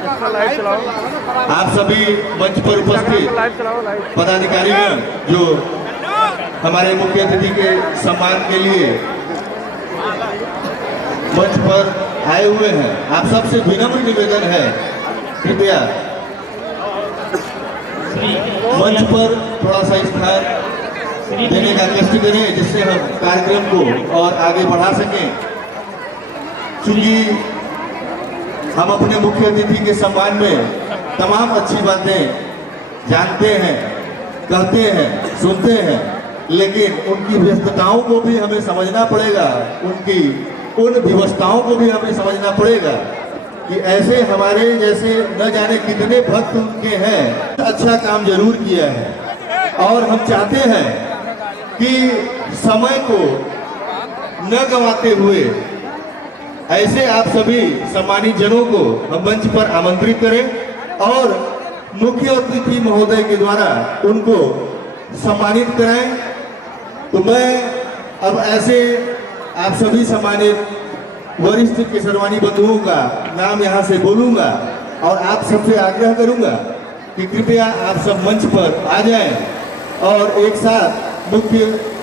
आप सभी मंच पर उपस्थित पदाधिकारीगण जो हमारे मुख्य अतिथि के सम्मान के लिए मंच पर आए हुए हैं, आप सबसे विनम्र निवेदन है, कृपया मंच पर थोड़ा सा स्थान देने का कष्ट करें, जिससे हम कार्यक्रम को और आगे बढ़ा सकें। क्योंकि हम अपने मुख्य अतिथि के सम्मान में तमाम अच्छी बातें जानते हैं, कहते हैं, सुनते हैं, लेकिन उनकी व्यस्तताओं को भी हमें समझना पड़ेगा, उनकी उन विवशताओं को भी हमें समझना पड़ेगा कि ऐसे हमारे जैसे न जाने कितने भक्त उनके हैं। अच्छा काम जरूर किया है और हम चाहते हैं कि समय को न गंवाते हुए ऐसे आप सभी सम्मानित जनों को हम मंच पर आमंत्रित करें और मुख्य अतिथि महोदय के द्वारा उनको सम्मानित कराएं। तो मैं अब ऐसे आप सभी सम्मानित वरिष्ठ केसरवानी बंधुओं का नाम यहाँ से बोलूँगा और आप सबसे आग्रह करूँगा कि कृपया आप सब मंच पर आ जाएं और एक साथ मुख्य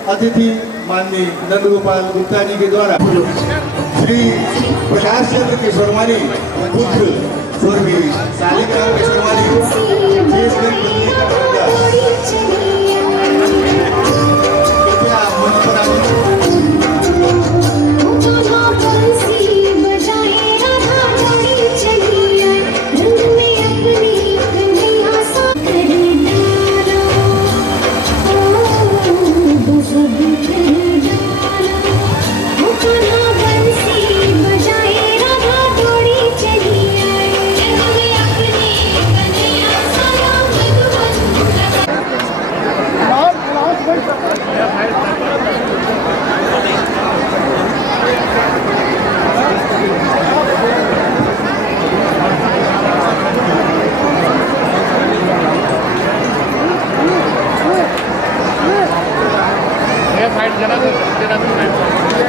अतिथि माननीय नंदगोपाल गुप्ता जी के द्वारा श्री प्रकाश चंद्र केसरवानी पुत्र स्वर्गीय शालिग्राम केसरवानी मंच पर आए।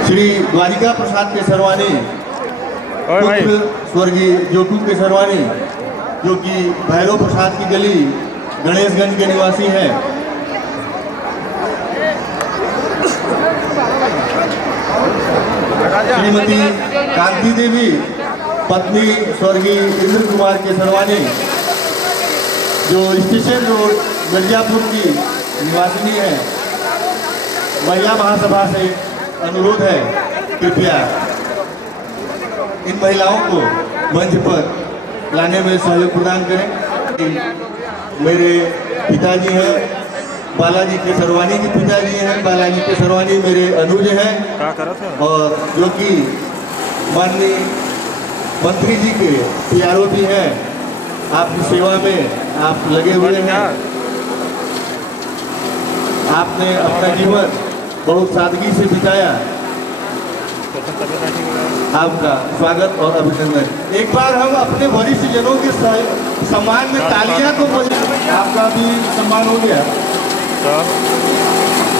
श्री द्वारिका प्रसाद केसरवानी पुत्र स्वर्गीय जोटू केसरवानी, जो कि भैरव प्रसाद की गली गणेशगंज के निवासी हैं। श्रीमती कांति देवी पत्नी स्वर्गीय इंद्र कुमार केसरवानी, जो स्टेशन रोड मिर्जापुर की निवासिनी है। महिला महासभा से अनुरोध है, कृपया इन महिलाओं को मंच पर लाने में सहयोग प्रदान करें। मेरे पिताजी हैं बालाजी केसरवानी जी, पिताजी हैं बालाजी केसरवानी मेरे अनुज हैं और जो कि माननीय मंत्री जी के प्यारो भी हैं। आपकी सेवा में आप लगे हुए हैं। आपने अपना जीवन बहुत सादगी से बिताया। आपका स्वागत और अभिनंदन। एक बार हम अपने वरिष्ठ जनों के सम्मान में तालियां तो बजाएं। आपका भी सम्मान हो गया।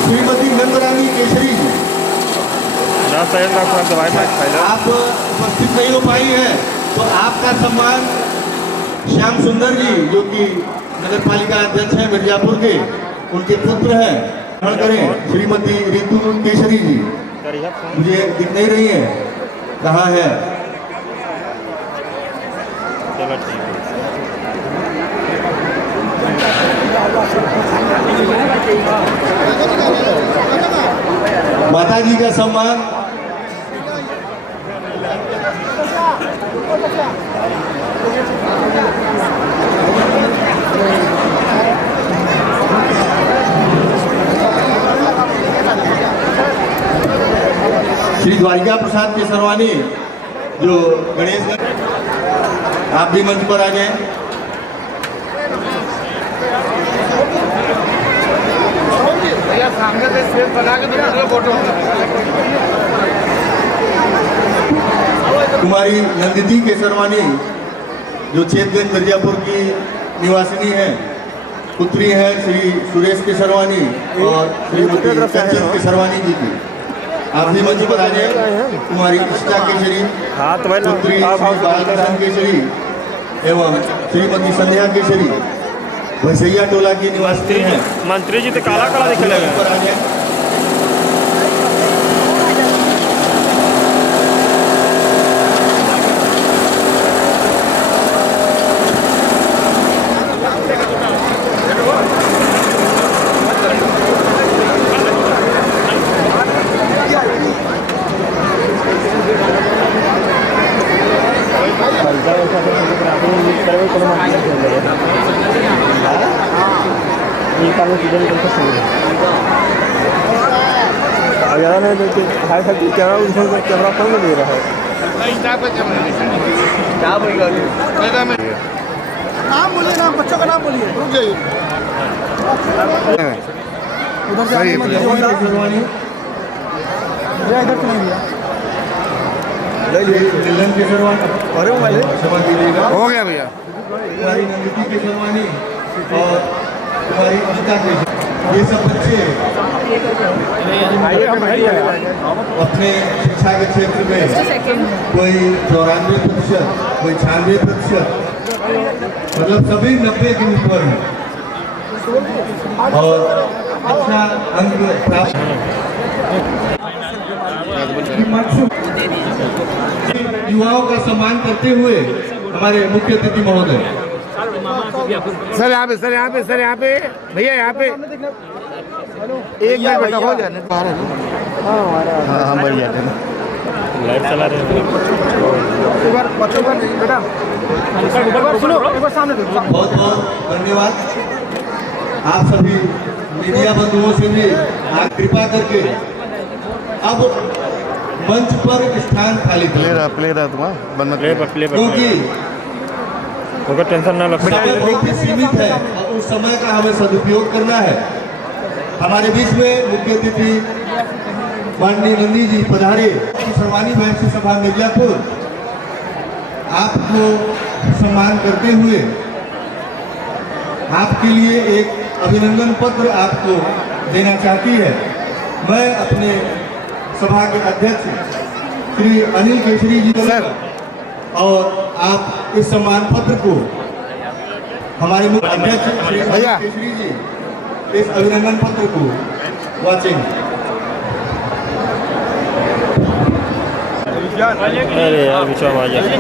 श्रीमती नंदरानी केसरी जी, आप उपस्थित नहीं हो पाई हैं, तो आपका सम्मान श्याम सुंदर जी, जो कि नगर पालिका अध्यक्ष हैं मिर्जापुर के, उनके पुत्र हैं, करें। श्रीमती रितु केसरी जी, मुझे दिख नहीं रही है, कहाँ है? माता जी का सम्मान श्री द्वारिका प्रसाद केसरवानी, जो गणेशगंज, आप भी मंच पर आ जाएं। कुमारी नंदिती केसरवानी, जो छेदगंज मिर्जापुर की निवासिनी है, पुत्री है श्री सुरेश केसरवानी और श्रीमती कंचन केसरवानी जी की। आप भी मंच पर आ जाए। कुमारी इष्टा केसरी, पुत्री बालकृष्ण केसरी एवं श्रीमती संध्या केसरी भैसैया टोला की निवासी हैं। मंत्री जी तो काला काला दिखे लगे। ऊपर आ जाए। कैमरा कौन दे रहा है? नाम बोलिए, नाम बच्चों का नाम बोलिए। रुक जाइए उधर जाइए मत जाइए। भैया इधर से नहीं भैया। अरे क्षमा कीजिएगा। हो गया भैया। तुम्हारी नंदिती केसरवानी और तुम्हारी अमिता केसरवानी, ये सब बच्चे अपने शिक्षा के क्षेत्र में कोई 94%, कोई 96%, मतलब सभी 90 के ऊपर हैं और अच्छा अंक प्राप्त। युवाओं का सम्मान करते हुए हमारे मुख्य अतिथि महोदय। सर यहाँ पे, सर यहाँ पे, सर यहाँ पे भैया, यहाँ पे एक मिनट बेटा हो जाने। हाँ बढ़िया लाइट चला रहे हैं। बेटा सुनो, एक बार सामने देखो। बहुत बहुत धन्यवाद। आप सभी मीडिया बंधुओं से भी आप कृपा करके अब मंच पर स्थान खाली करें। प्ले रहा तुम्हारा बनना प्ले क्योंकि टेंशन ना लग। समय बहुत ही सीमित है और उस समय का हमें सदुपयोग करना है। हमारे बीच में मुख्य अतिथि माननीय नंदी जी पधारे। सर्वानी बहन सभा मिर्जापुर आपको सम्मान करते हुए आपके लिए एक अभिनंदन पत्र आपको देना चाहती है। मैं अपने सभा के अध्यक्ष श्री अनिल केसरी जी और आप इस सम्मान पत्र को हमारे मुख्य अध्यक्ष श्री अनिल केसरी जी इस अभिनंदन पत्र को वाचेंगे। अरे यार बीचवा में आ जाए।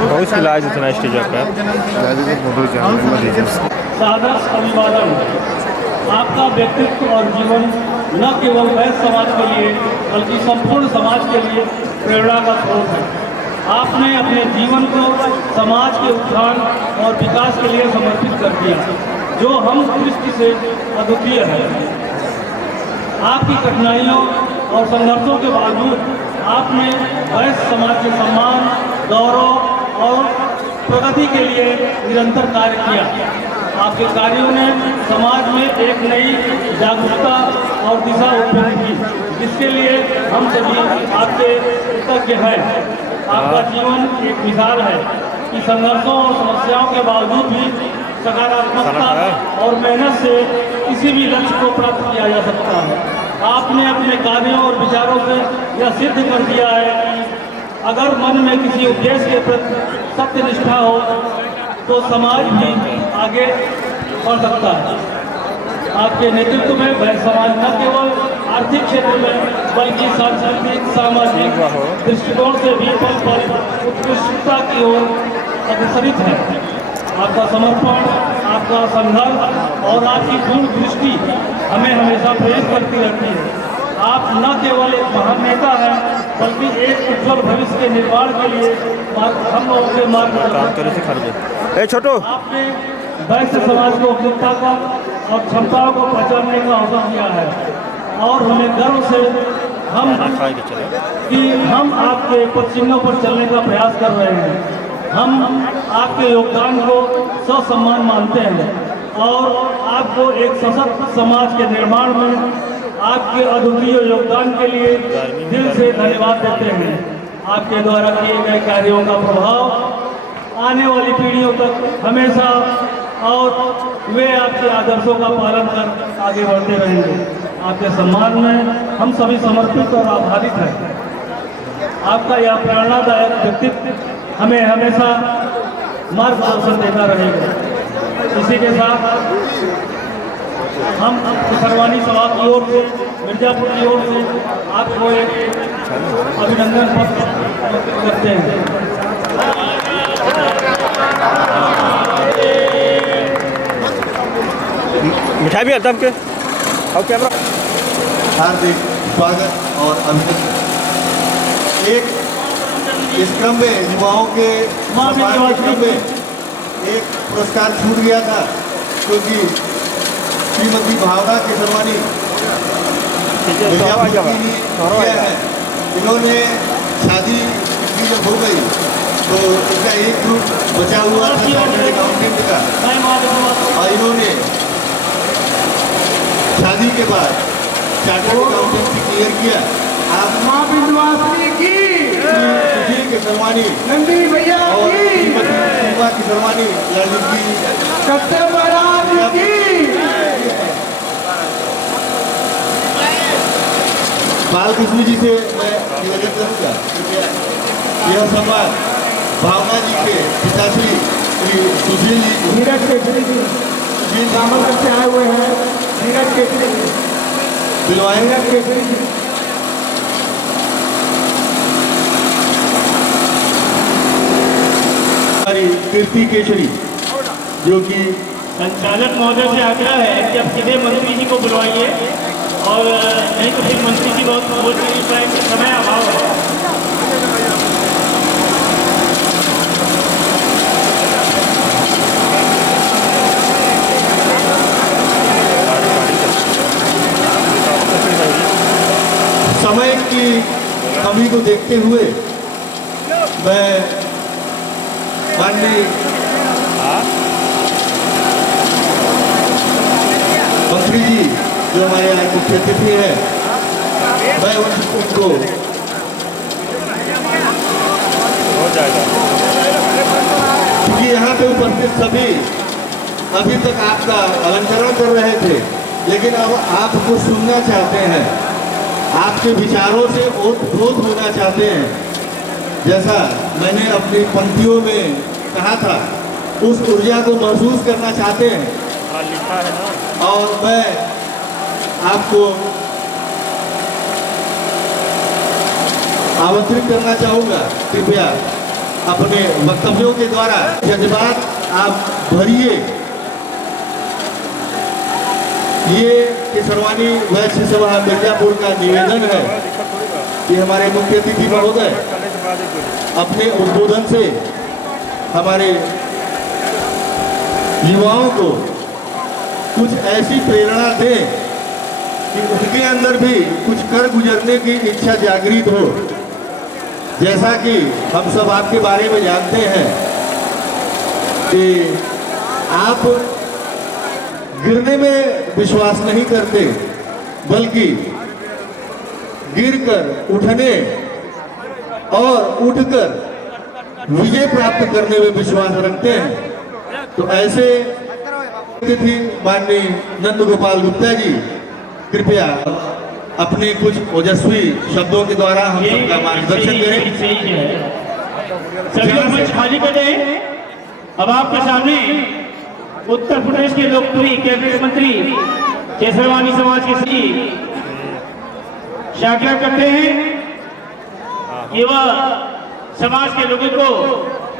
बहुत इलाज इतना स्टेज पर सादर अभिवादन। आपका व्यक्तित्व और जीवन न केवल वैश्य समाज के लिए बल्कि संपूर्ण समाज के लिए प्रेरणा का स्रोत है। आपने अपने जीवन को समाज के उत्थान और विकास के लिए समर्पित कर दिया, जो हम दृष्टि से अद्वितीय है। आपकी कठिनाइयों और संघर्षों के बावजूद आपने वैश्य समाज के सम्मान, गौरव और प्रगति के लिए निरंतर कार्य किया। आपके कार्यों ने समाज में एक नई जागरूकता और दिशा उत्पन्न की, जिसके लिए हम सभी आपके कृतज्ञ हैं। आपका जीवन एक मिसाल है कि संघर्षों और समस्याओं के बावजूद भी सकारात्मकता और मेहनत से किसी भी लक्ष्य को प्राप्त किया जा सकता है। आपने अपने कार्यों और विचारों से यह सिद्ध कर दिया है कि अगर मन में किसी उद्देश्य के प्रति सत्यनिष्ठा हो तो समाज भी आगे बढ़ सकता है। आपके नेतृत्व में वह समाज न केवल आर्थिक क्षेत्र में बल्कि सांस्कृतिक, सामाजिक दृष्टिकोण से भी पल पल उत्कृष्टता की ओर अग्रसरित है। आपका समर्पण, आपका संघर्ष और आपकी दूरदृष्टि हमें हमेशा प्रेरित करती रहती है। आप न केवल एक महान नेता हैं बल्कि एक उज्जवल भविष्य के निर्माण के लिए हम लोगों के मार्गदर्शन। छोटो आपने वैश्य समाज को एकता का और क्षमताओं को पहचानने का अवसर दिया है और हमें गर्व से हम आपके पदचिन्हों पर चलने का प्रयास कर रहे हैं। हम आपके योगदान को ससम्मान मानते हैं और आपको एक सशक्त समाज के निर्माण में आपके अद्वितीय योगदान के लिए दिल से धन्यवाद देते हैं। आपके द्वारा किए गए कार्यों का प्रभाव आने वाली पीढ़ियों दिनों तक हमेशा और वे आपके आदर्शों का पालन कर आगे बढ़ते रहेंगे। आपके सम्मान में हम सभी समर्पित और आभारित हैं। आपका यह प्रेरणादायक व्यक्तित्व हमें हमेशा मार्गदर्शन देता रहेगा। इसी के साथ हम सर्वानी सभा की ओर से, मिर्जापुर की ओर से आपको एक अभिनंदन पत्र करते हैं। मिठाई भी एकदम के और कैमरा हार्दिक स्वागत और अभिनंदन। एक इस क्रम में युवाओं के सम्मान के क्रम में एक पुरस्कार छूट गया था, क्योंकि श्रीमती भावना केसरवानी है, इन्होंने शादी की जब हो गई तो इसका एक ग्रुप बचा हुआ था चार्टर्ड अकाउंटेंट का, और इन्होंने शादी के बाद चार्टर्ड अकाउंटेंसी क्लियर किया। आप माँ विंध्यवासिनी की सुशील केसरवानी नंदी भैया और की श्रीमती सीमा केसरवानी लड़की सत्य महाराज की बालकृष्ण जी से मैं निवेदन करूँगा, यह सम्मान भावना जी के पिताश्री श्री सुशील जी नीरज केसरी जी रामनगर से आए हुए हैं। नीरज केसरी जी दिलवाएंगे। नीरज केसरी जी हमारी कीर्ति केसरी, जो कि संचालक महोदय से आग्रह है कि अब सीधे मंत्री जी को बुलवाइए, और नहीं तो फिर मंत्री जी बहुत बोलते इस टाइम में समय अभाव है। समय की कमी को देखते हुए मैं माननीय मंत्री जी जो हमारे यहाँ मुख्य अतिथि है, मैं उनको क्योंकि यहाँ पे उपस्थित सभी अभी तक आपका अलंकरण कर रहे थे, लेकिन अब आपको सुनना चाहते हैं, आपके विचारों से ओतप्रोत होना चाहते हैं। जैसा मैंने अपनी पंक्तियों में कहा था, उस ऊर्जा को महसूस करना चाहते हैं। और मैं आपको आमंत्रित करना चाहूँगा, कृपया अपने वक्तव्यों के द्वारा जज्बात आप भरिए। ये केसरवानी वैश्य सभा मिर्जापुर का निवेदन है कि हमारे मुख्य अतिथि महोदय अपने उद्बोधन से हमारे युवाओं को कुछ ऐसी प्रेरणा दें कि उनके अंदर भी कुछ कर गुजरने की इच्छा जागृत हो। जैसा कि हम सब आपके बारे में जानते हैं कि आप गिरने में विश्वास नहीं करते, बल्कि गिरकर उठने और उठकर विजय प्राप्त करने में विश्वास रखते हैं। तो ऐसे अतिथि माननीय नंद गोपाल गुप्ता जी, कृपया अपने कुछ ओजस्वी शब्दों के द्वारा हम सबका मार्गदर्शन करें। सभी मंच खाली कर दें। अब आपके सामने उत्तर प्रदेश के लोकप्रिय कैबिनेट मंत्री केसरवानी समाज के श्री शाखा करते हैं कि वह समाज के लोगों को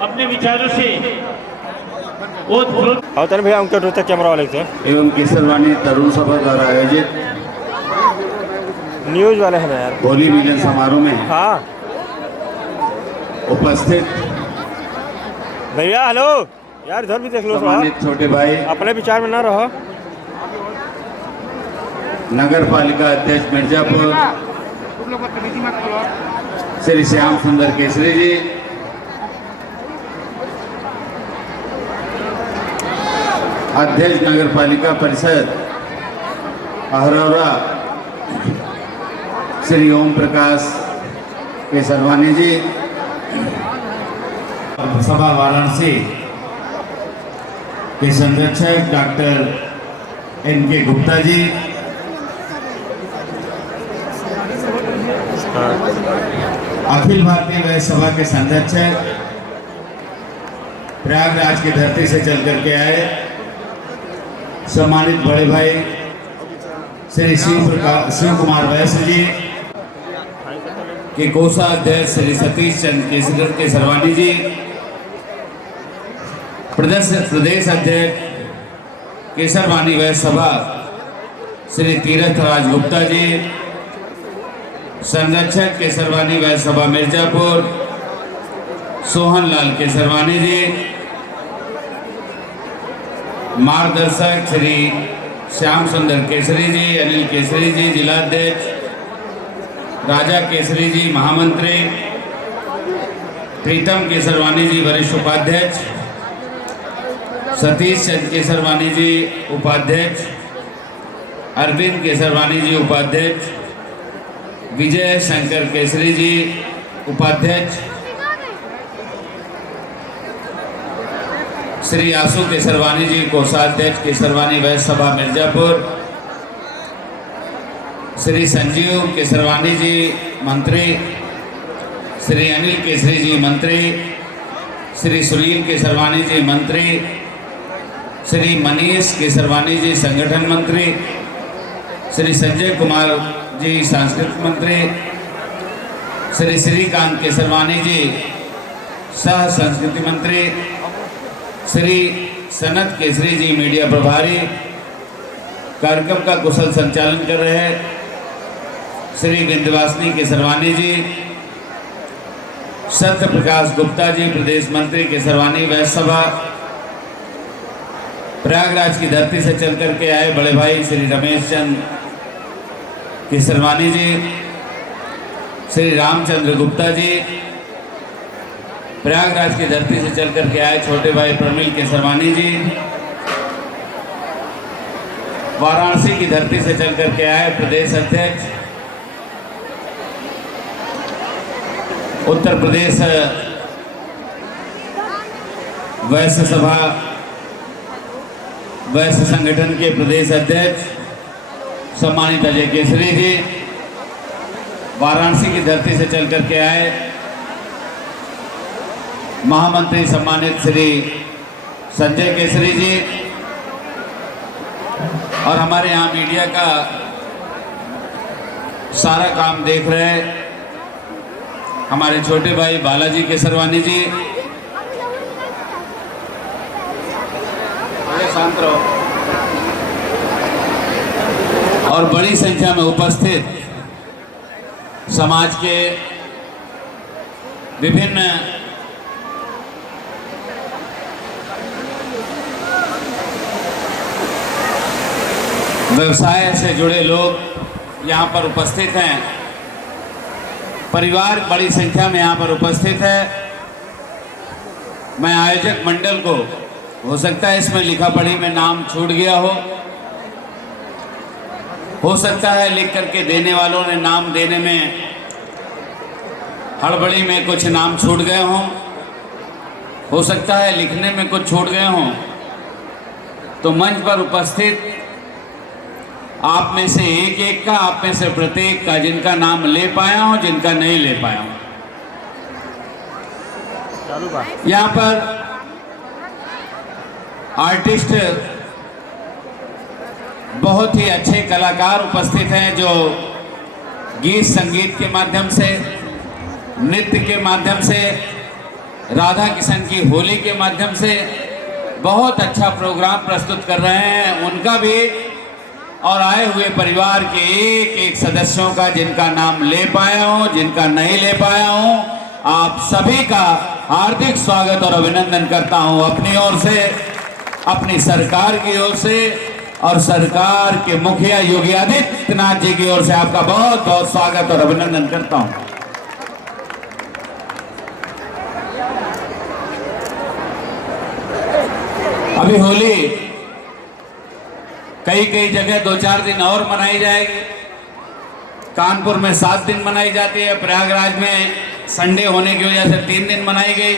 अपने विचारों से अवतरण भैया उनके रोते कैमरा वाले से एवं केसरवानी तरुण सभा द्वारा आयोजित न्यूज वाले हैं ना यार। होली मिलन समारोह में हाँ उपस्थित भैया हेलो यार, इधर भी देख लो थोड़ा, सम्मानित छोटे भाई, अपने विचार में ना रहो। नगर पालिका अध्यक्ष मिर्जापुर श्री श्याम सुंदर केसरी जी, अध्यक्ष नगर पालिका परिषद अहरौरा श्री ओम प्रकाश केसरवानी जी, सभा वाराणसी के संरक्षक डॉक्टर N.K. गुप्ता जी, अखिल भारतीय वैश्य सभा के संरक्षक, प्रयागराज की धरती से चल करके आए सम्मानित बड़े भाई श्री शिव कुमार वैश्य जी, के कोषाध्यक्ष श्री सतीश चंद्र केसरवानी जी, प्रदेश अध्यक्ष केसरवानी वैश्य सभा श्री तीरथ राज गुप्ता जी, संरक्षक केसरवानी वैश्य सभा मिर्जापुर सोहन लाल केसरवानी जी, मार्गदर्शक श्री श्याम सुंदर केसरी जी, अनिल केसरी जी जिलाध्यक्ष, राजा केसरी जी महामंत्री, प्रीतम केसरवानी जी वरिष्ठ उपाध्यक्ष, सतीश चंद्र केसरवानी जी उपाध्यक्ष, अरविंद केसरवानी जी उपाध्यक्ष, विजय शंकर केसरी जी उपाध्यक्ष, श्री आशु केसरवानी जी कोषाध्यक्ष केसरवानी वैश्य सभा मिर्जापुर, श्री संजीव केसरवानी जी मंत्री, श्री अनिल केसरी जी मंत्री, श्री सुनील केसरवानी जी मंत्री, श्री मनीष केसरवानी जी संगठन मंत्री, श्री संजय कुमार जी सांस्कृतिक मंत्री, श्री श्रीकांत केसरवानी जी सह संस्कृति मंत्री, श्री सनत केसरी जी मीडिया प्रभारी, कार्यक्रम का कुशल संचालन कर रहे हैं श्री विंध्यवासिनी केसरवानी जी, सत्य प्रकाश गुप्ता जी प्रदेश मंत्री केसरवानी वैश्य सभा, प्रयागराज की धरती से चल करके आए बड़े भाई श्री रमेश चंद्र केसरवानी जी, श्री रामचंद्र गुप्ता जी, प्रयागराज की धरती से चल करके आए छोटे भाई प्रमिल केसरवानी जी, वाराणसी की धरती से चल करके आए प्रदेश अध्यक्ष उत्तर प्रदेश वैश्य सभा वैश्य संगठन के प्रदेश अध्यक्ष सम्मानित अजय केसरी जी, वाराणसी की धरती से चल करके आए महामंत्री सम्मानित श्री संजय केसरी जी, और हमारे यहाँ मीडिया का सारा काम देख रहे हमारे छोटे भाई बालाजी केसरवानी जी, शांत रहो, और बड़ी संख्या में उपस्थित समाज के विभिन्न व्यवसाय से जुड़े लोग यहाँ पर उपस्थित हैं, परिवार बड़ी संख्या में यहाँ पर उपस्थित है। मैं आयोजक मंडल को, हो सकता है इसमें लिखा पढ़ी में नाम छूट गया हो सकता है लिख करके देने वालों ने नाम देने में हड़बड़ी में कुछ नाम छूट गए हों, हो सकता है लिखने में कुछ छूट गए हों, तो मंच पर उपस्थित आप में से एक एक का, आप में से प्रत्येक का, जिनका नाम ले पाया हूं, जिनका नहीं ले पाया हूं, यहाँ पर आर्टिस्ट बहुत ही अच्छे कलाकार उपस्थित हैं जो गीत संगीत के माध्यम से, नृत्य के माध्यम से, राधा किशन की होली के माध्यम से बहुत अच्छा प्रोग्राम प्रस्तुत कर रहे हैं। उनका भी और आए हुए परिवार के एक एक सदस्यों का, जिनका नाम ले पाया हूं, जिनका नहीं ले पाया हूं, आप सभी का हार्दिक स्वागत और अभिनंदन करता हूं अपनी ओर से, अपनी सरकार की ओर से, और सरकार के मुखिया योगी आदित्यनाथ जी की ओर से आपका बहुत बहुत स्वागत और अभिनंदन करता हूं। अभी होली कई कई जगह 2-4 दिन और मनाई जाएगी। कानपुर में 7 दिन मनाई जाती है, प्रयागराज में संडे होने की वजह से 3 दिन मनाई गई।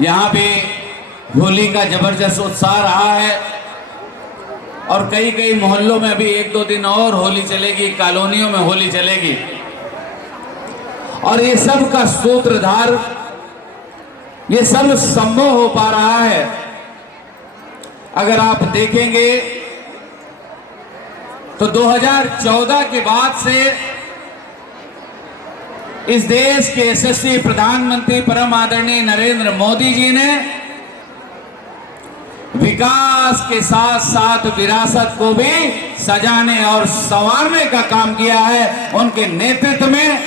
यहाँ भी होली का जबरदस्त उत्साह रहा है और कई कई मोहल्लों में अभी 1-2 दिन और होली चलेगी, कॉलोनियों में होली चलेगी। और ये सब का सूत्रधार, ये सब संभव हो पा रहा है अगर आप देखेंगे तो 2014 के बाद से इस देश के यशस्वी प्रधानमंत्री परम आदरणीय नरेंद्र मोदी जी ने विकास के साथ साथ विरासत को भी सजाने और संवारने का काम किया है उनके नेतृत्व में।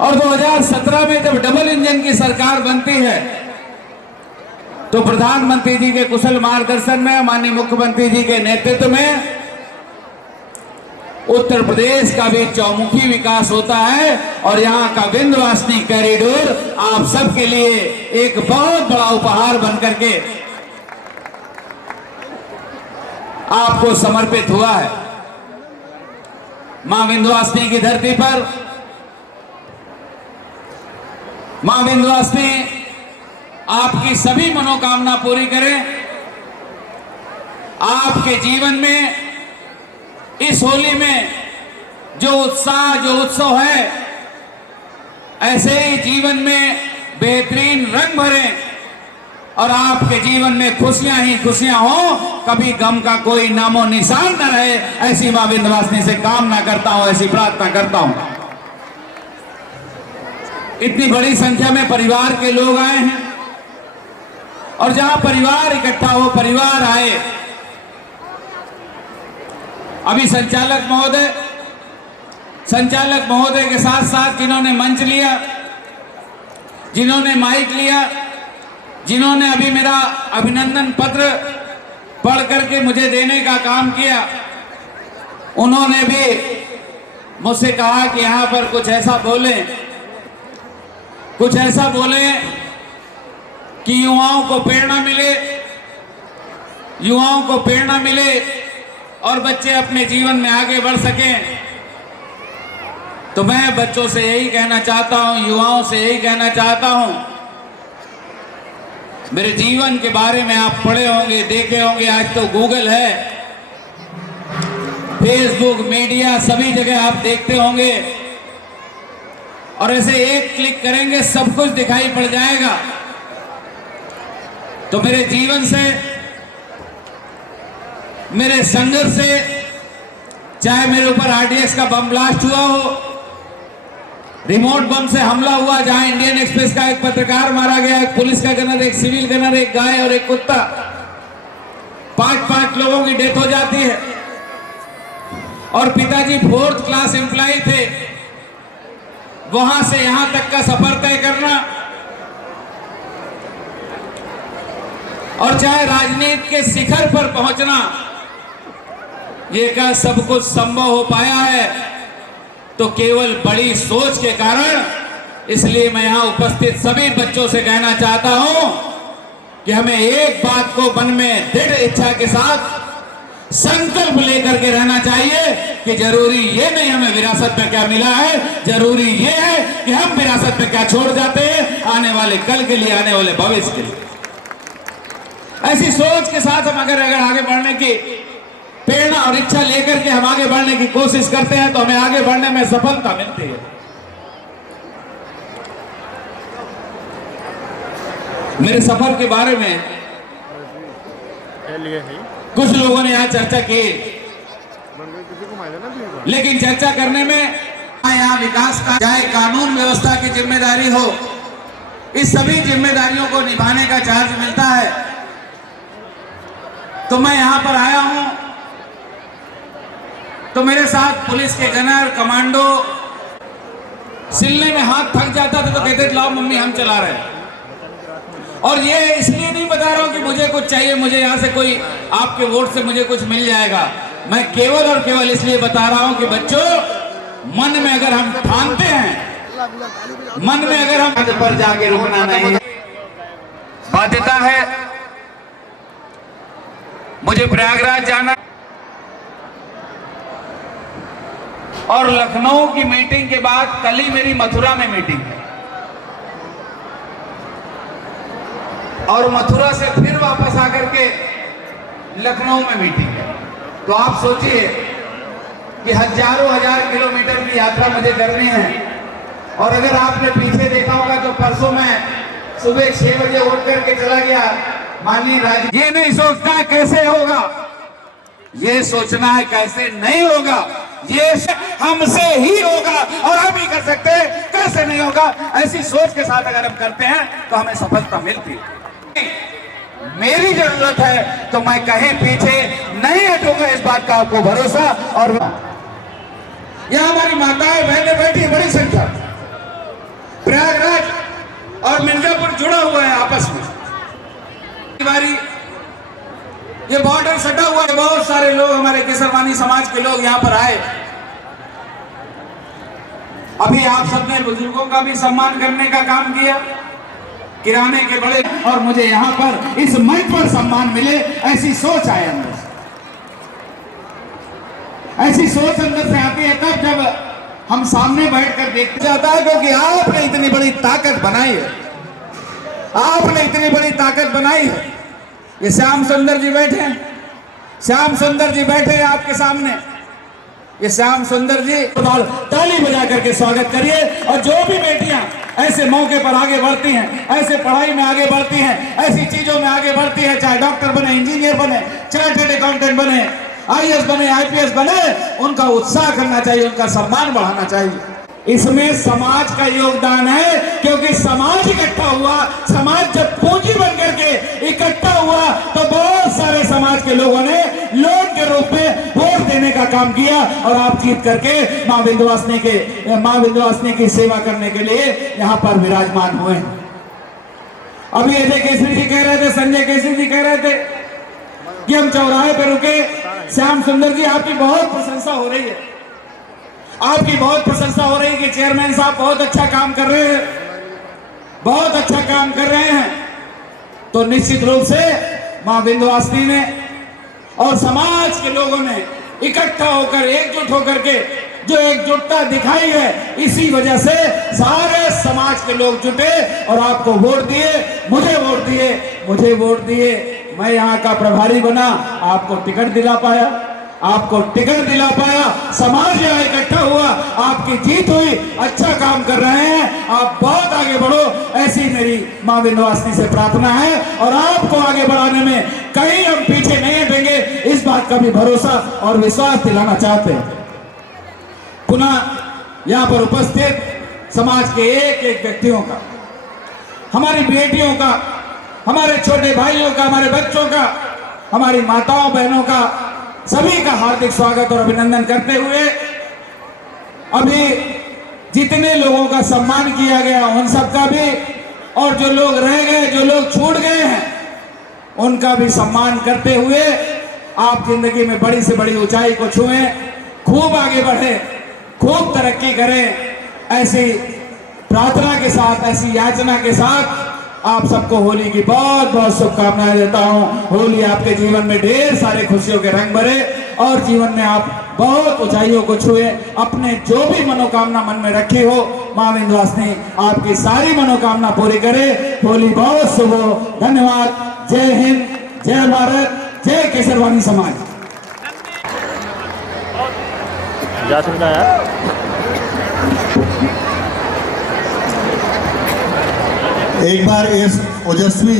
और 2017 में जब डबल इंजन की सरकार बनती है तो प्रधानमंत्री जी के कुशल मार्गदर्शन में, माननीय मुख्यमंत्री जी के नेतृत्व में उत्तर प्रदेश का भी चौमुखी विकास होता है और यहाँ का विंध्यवासिनी कॉरिडोर आप सबके लिए एक बहुत बड़ा उपहार बनकर के आपको समर्पित हुआ है। मां विंध्यवासिनी की धरती पर मां विंध्यवासिनी आपकी सभी मनोकामना पूरी करें। आपके जीवन में इस होली में जो उत्साह, जो उत्सव है, ऐसे ही जीवन में बेहतरीन रंग भरें और आपके जीवन में खुशियां ही खुशियां हो, कभी गम का कोई नामो निशान न रहे। ऐसी मां विंध्यवासिनी से कामना करता हूं, ऐसी प्रार्थना करता हूं। इतनी बड़ी संख्या में परिवार के लोग आए हैं और जहां परिवार इकट्ठा हो, परिवार आए, अभी संचालक महोदय के साथ साथ जिन्होंने मंच लिया, जिन्होंने माइक लिया, जिन्होंने अभी मेरा अभिनंदन पत्र पढ़ करके मुझे देने का काम किया, उन्होंने भी मुझसे कहा कि यहां पर कुछ ऐसा बोलें कि युवाओं को प्रेरणा मिले और बच्चे अपने जीवन में आगे बढ़ सकें। तो मैं बच्चों से यही कहना चाहता हूं, युवाओं से यही कहना चाहता हूं, मेरे जीवन के बारे में आप पढ़े होंगे, देखे होंगे। आज तो गूगल है, फेसबुक, मीडिया, सभी जगह आप देखते होंगे और ऐसे एक क्लिक करेंगे सब कुछ दिखाई पड़ जाएगा। तो मेरे जीवन से, मेरे संघर्ष से, चाहे मेरे ऊपर RDX का बम ब्लास्ट हुआ हो, रिमोट बम से हमला हुआ जहां इंडियन एक्सप्रेस का एक पत्रकार मारा गया, एक पुलिस का गनर, एक सिविल गनर, एक गाय और एक कुत्ता, 5 लोगों की डेथ हो जाती है। और पिताजी 4th क्लास एम्प्लॉय थे, वहां से यहां तक का सफर तय करना, और चाहे राजनीति के शिखर पर पहुंचना, ये क्या सब कुछ संभव हो पाया है तो केवल बड़ी सोच के कारण। इसलिए मैं यहां उपस्थित सभी बच्चों से कहना चाहता हूं कि हमें एक बात को मन में दृढ़ इच्छा के साथ संकल्प लेकर के रहना चाहिए कि जरूरी ये नहीं हमें विरासत में क्या मिला है, जरूरी ये है कि हम विरासत में क्या छोड़ जाते हैं आने वाले कल के लिए, आने वाले भविष्य के लिए। ऐसी सोच के साथ हम अगर आगे बढ़ने की प्रेरणा और इच्छा लेकर के हम आगे बढ़ने की कोशिश करते हैं तो हमें आगे बढ़ने में सफलता मिलती है। मेरे सफर के बारे में कुछ लोगों ने यहाँ चर्चा की, लेकिन चर्चा करने में यहाँ विकास का, चाहे कानून व्यवस्था की जिम्मेदारी हो, इस सभी जिम्मेदारियों को निभाने का चार्ज मिलता है। तो मैं यहां पर आया हूं तो मेरे साथ पुलिस के गनर, कमांडो, सिलने में हाथ थक जाता था तो कहते लाओ मम्मी हम चला रहे हैं। और ये इसलिए नहीं बता रहा हूं कि मुझे कुछ चाहिए, मुझे यहां से कोई आपके वोट से मुझे कुछ मिल जाएगा। मैं केवल और केवल इसलिए बता रहा हूं कि बच्चों, मन में अगर हम ठानते हैं, मन में अगर हम पर जाके रुकना नहीं है, बाध्यता है। मुझे प्रयागराज जाना और लखनऊ की मीटिंग के बाद कल ही मेरी मथुरा में मीटिंग है। और मथुरा से फिर वापस आकर के लखनऊ में मीटिंग है। तो आप सोचिए कि हजारों हजार किलोमीटर की यात्रा मुझे करनी है। और अगर आपने पीछे देखा होगा तो परसों मैं सुबह 6 बजे उठ करके चला गया माननीय राज्य। ये नहीं सोचना कैसे होगा, ये सोचना है कैसे नहीं होगा। ये हमसे ही होगा और हम ही कर सकते हैं, कैसे नहीं होगा। ऐसी सोच के साथ अगर हम करते हैं तो हमें सफलता मिलती है। मेरी जरूरत है तो मैं कहीं पीछे नहीं हटूंगा, इस बात का आपको भरोसा। और यहां हमारी माताएं बहनें बैठी बड़ी संख्या, प्रयागराज और मिर्जापुर जुड़ा हुआ है आपस में। ये बॉर्डर सटा हुआ है, बहुत सारे लोग हमारे केसरवानी समाज के लोग यहां पर आए। अभी आप सबने बुजुर्गों का भी सम्मान करने का काम किया, किराने के बड़े, और मुझे यहां पर इस मंच पर सम्मान मिले, ऐसी सोच आए अंदर से। ऐसी सोच अंदर से आती है तब जब हम सामने बैठकर देखते जाता है, क्योंकि आपने इतनी बड़ी ताकत बनाई है, आपने इतनी बड़ी ताकत बनाई है। ये श्याम सुंदर जी बैठे हैं, श्याम सुंदर जी बैठे हैं आपके सामने। ये श्याम सुंदर जी, ताली बजा करके स्वागत करिए। और जो भी बेटियां ऐसे मौके पर आगे बढ़ती हैं, ऐसे पढ़ाई में आगे बढ़ती हैं, ऐसी चीजों में आगे बढ़ती है, चाहे डॉक्टर बने, इंजीनियर बने, चार्टर्ड अकाउंटेंट बने, IAS बने, IPS बने, उनका उत्साह करना चाहिए, उनका सम्मान बढ़ाना चाहिए। इसमें समाज का योगदान है, क्योंकि समाज इकट्ठा हुआ, समाज जब पूंजी बन करके इकट्ठा हुआ तो बहुत सारे समाज के लोगों ने लोन के रूप में वोट देने का काम किया और आप जीत करके मां विंध्यवासिनी की सेवा करने के लिए यहाँ पर विराजमान हुए। अभी अजय केसरी जी कह रहे थे, संजय केसरी जी कह रहे थे कि हम चौराहे पे रुके। श्याम सुंदर जी, आपकी बहुत प्रशंसा हो रही है, आपकी बहुत प्रशंसा हो रही है कि चेयरमैन साहब बहुत अच्छा काम कर रहे हैं, बहुत अच्छा काम कर रहे हैं। तो निश्चित रूप से मां विंध्यवासिनी ने और समाज के लोगों ने इकट्ठा होकर, एकजुट होकर के जो एकजुटता दिखाई है, इसी वजह से सारे समाज के लोग जुटे और आपको वोट दिए, मुझे वोट दिए, मुझे वोट दिए। मैं यहाँ का प्रभारी बना, आपको टिकट दिला पाया, आपको टिकट दिला पाया, समाज यहाँ इकट्ठा हुआ, आपकी जीत हुई, अच्छा काम कर रहे हैं, आप बहुत आगे बढ़ो, ऐसी मेरी मां विंध्यवासिनी से प्रार्थना है। और आपको आगे बढ़ाने में कहीं हम पीछे नहीं हटेंगे, इस बात का भी भरोसा और विश्वास दिलाना चाहते हैं। पुनः यहाँ पर उपस्थित समाज के एक एक व्यक्तियों का, हमारी बेटियों का, हमारे छोटे भाइयों का, हमारे बच्चों का, हमारी माताओं बहनों का, सभी का हार्दिक स्वागत और अभिनंदन करते हुए अभी जितने लोगों का सम्मान किया गया उन सबका भी, और जो लोग रह गए, जो लोग छूट गए हैं, उनका भी सम्मान करते हुए आप जिंदगी में बड़ी से बड़ी ऊंचाई को छुएं, खूब आगे बढ़े, खूब तरक्की करें। ऐसी प्रार्थना के साथ, ऐसी याचना के साथ आप सबको होली की बहुत बहुत शुभकामनाएं देता हूं। होली आपके जीवन में ढेर सारे खुशियों के रंग भरे और जीवन में आप बहुत ऊंचाइयों को छुए। अपने जो भी मनोकामना मन में रखी हो, मां विंध्यवासिनी आपकी सारी मनोकामना पूरी करे। होली बहुत शुभ हो। धन्यवाद। जय हिंद, जय भारत, जय केसरवानी समाज। जा सकता है। एक बार इस ओजस्वी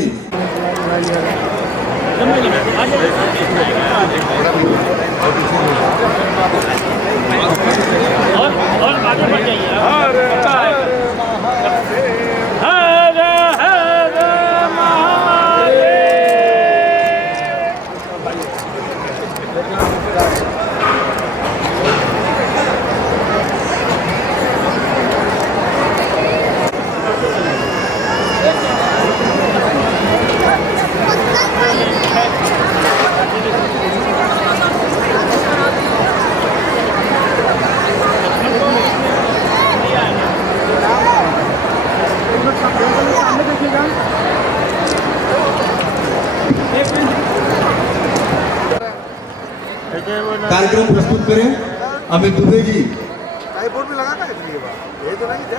और आगे बढ़ जाइए। कार्यक्रम प्रस्तुत करें अमित दुबे जी। बोर्ड में लगा था ये तो नहीं था,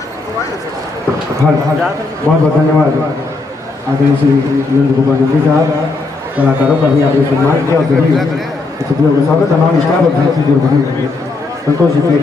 बहुत बहुत धन्यवाद। आदरणीय श्री नंद गोपाल नंदी साहब कलाकारों का भी आपने सम्मान किया और सभी अतिथियों का स्वागत तमाम स्टाफ और भारतीय दुर्घटना संतोष जी के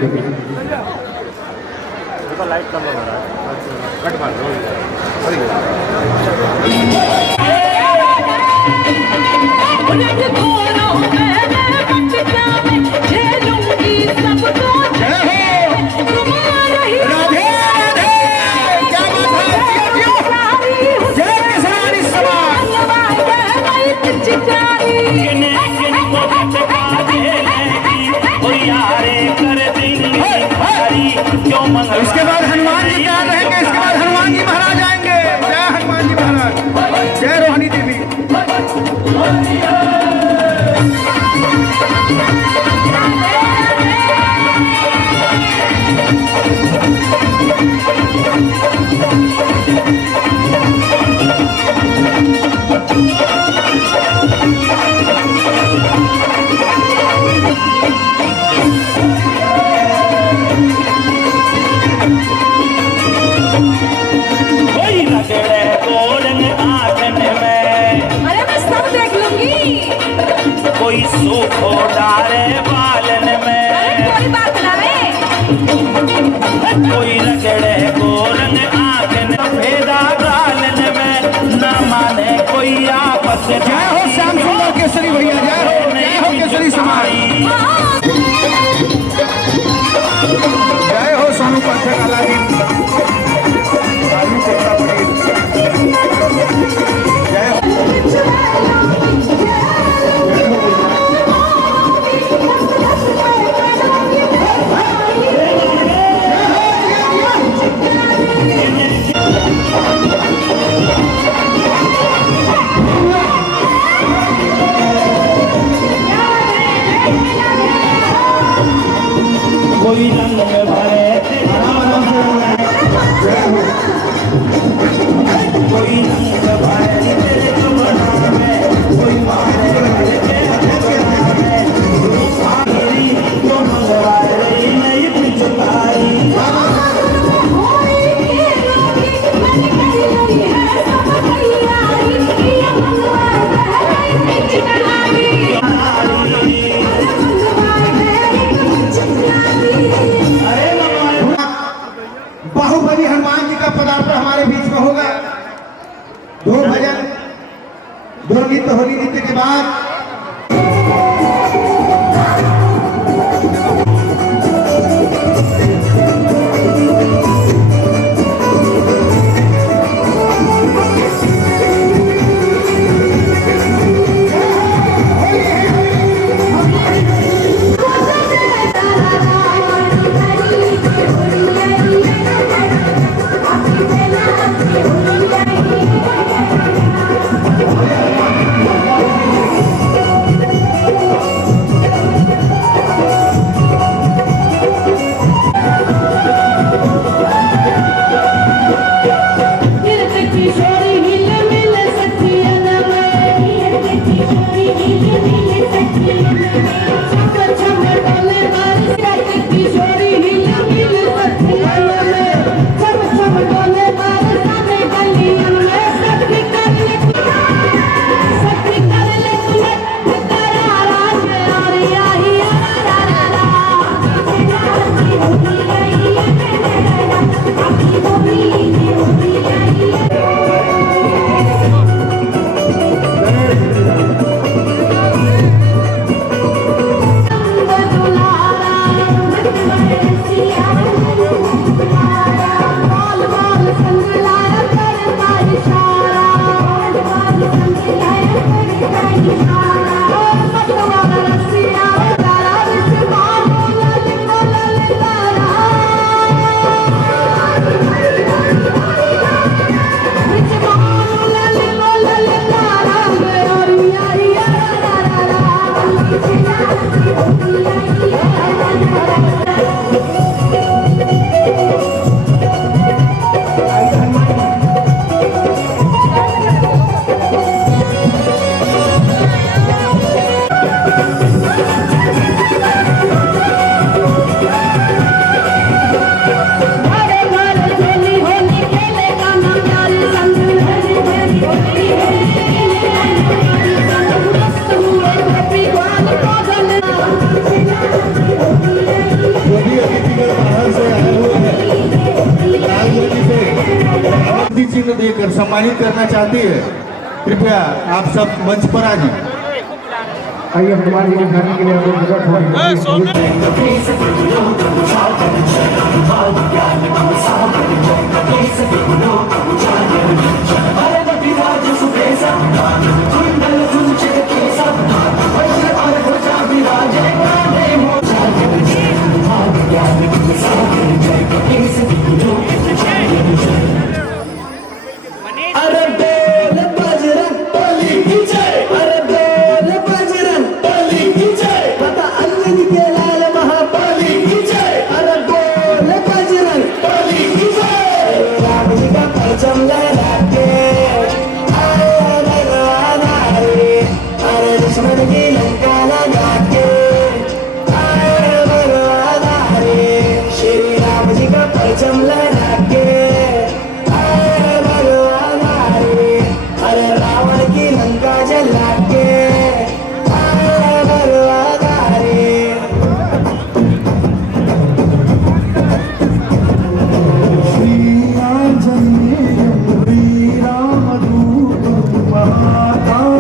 इसके बाद हनुमान जी तैयार रहेंगे, इसके बाद हनुमान जी महाराज आएंगे। जय हनुमान जी महाराज, जय रोहिणी देवी। कोई सूखो डारे बालन में, कोई बात ना कोई रगड़े गोरंग आंखन भेदा गालन में, न माने कोई आपस। जय हो श्याम सुंदर केसरी भैया, जय हो केसरी समाज, जय हो सोनू पाठक अलादीन, आलू कोफ्ता पनीर, जय हो। कोई रंग में भरे कोई रंग में भरे तेरे कमरा में, कोई मारे के हथकड़ा में, आखिरी तो मंगवाए रही नहीं पिचकारी। बाहुबली हनुमान जी का पदार्पण हमारे बीच में होगा। दो भजन, दो नृत्य, होली नृत्य के बाद स्मृति चिन्ह देकर सम्मानित करना चाहती है। कृपया आप सब मंच पर आ जाएं। आइए हनुमान जी के घर के लिए हम लोग थोड़ी अरे बोल बजरंग बली की जय, अरे बोल बजरंग बली की जय, माता अंजनी के लाल महाबली की जय, अरे बोल बजरंग बली की जय। राम जी का परचम लहरा के आए भगवान आए, अरे दुश्मन की लंका लगा के आए भगवान आए। श्री राम जी का परचम लहरा के आए भगवान आए, अरे रावण की लंका जला के आए भगवान आए। श्री आंजनेय श्री रामदूत महाकाय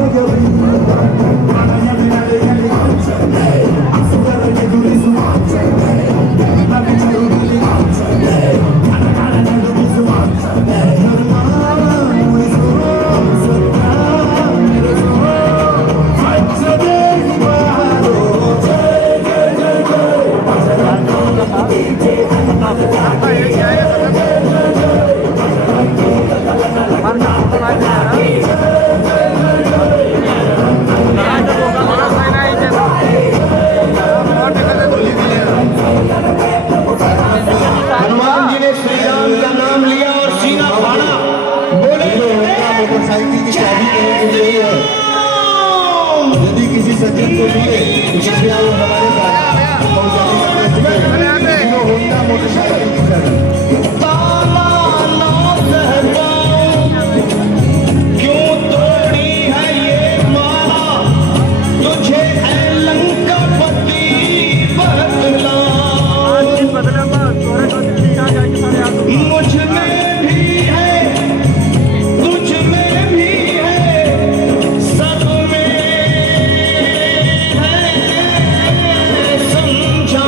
हनुमान जी ने श्री राम का नाम लिया और सीना फाड़ा। बोले मोटरसाइकिल की चाबी कहीं मिल रही है, यदि किसी सज्जन को मिले तो कृपया वो हमारे साथ पहुंचाने का प्रयास करें। होंडा मोटरसाइकिल की चाबी क्यों तोड़ी है ये माला, तुझे है लंका पति बदला। मुझ में भी है, तुझ में भी है, सब में है, समझा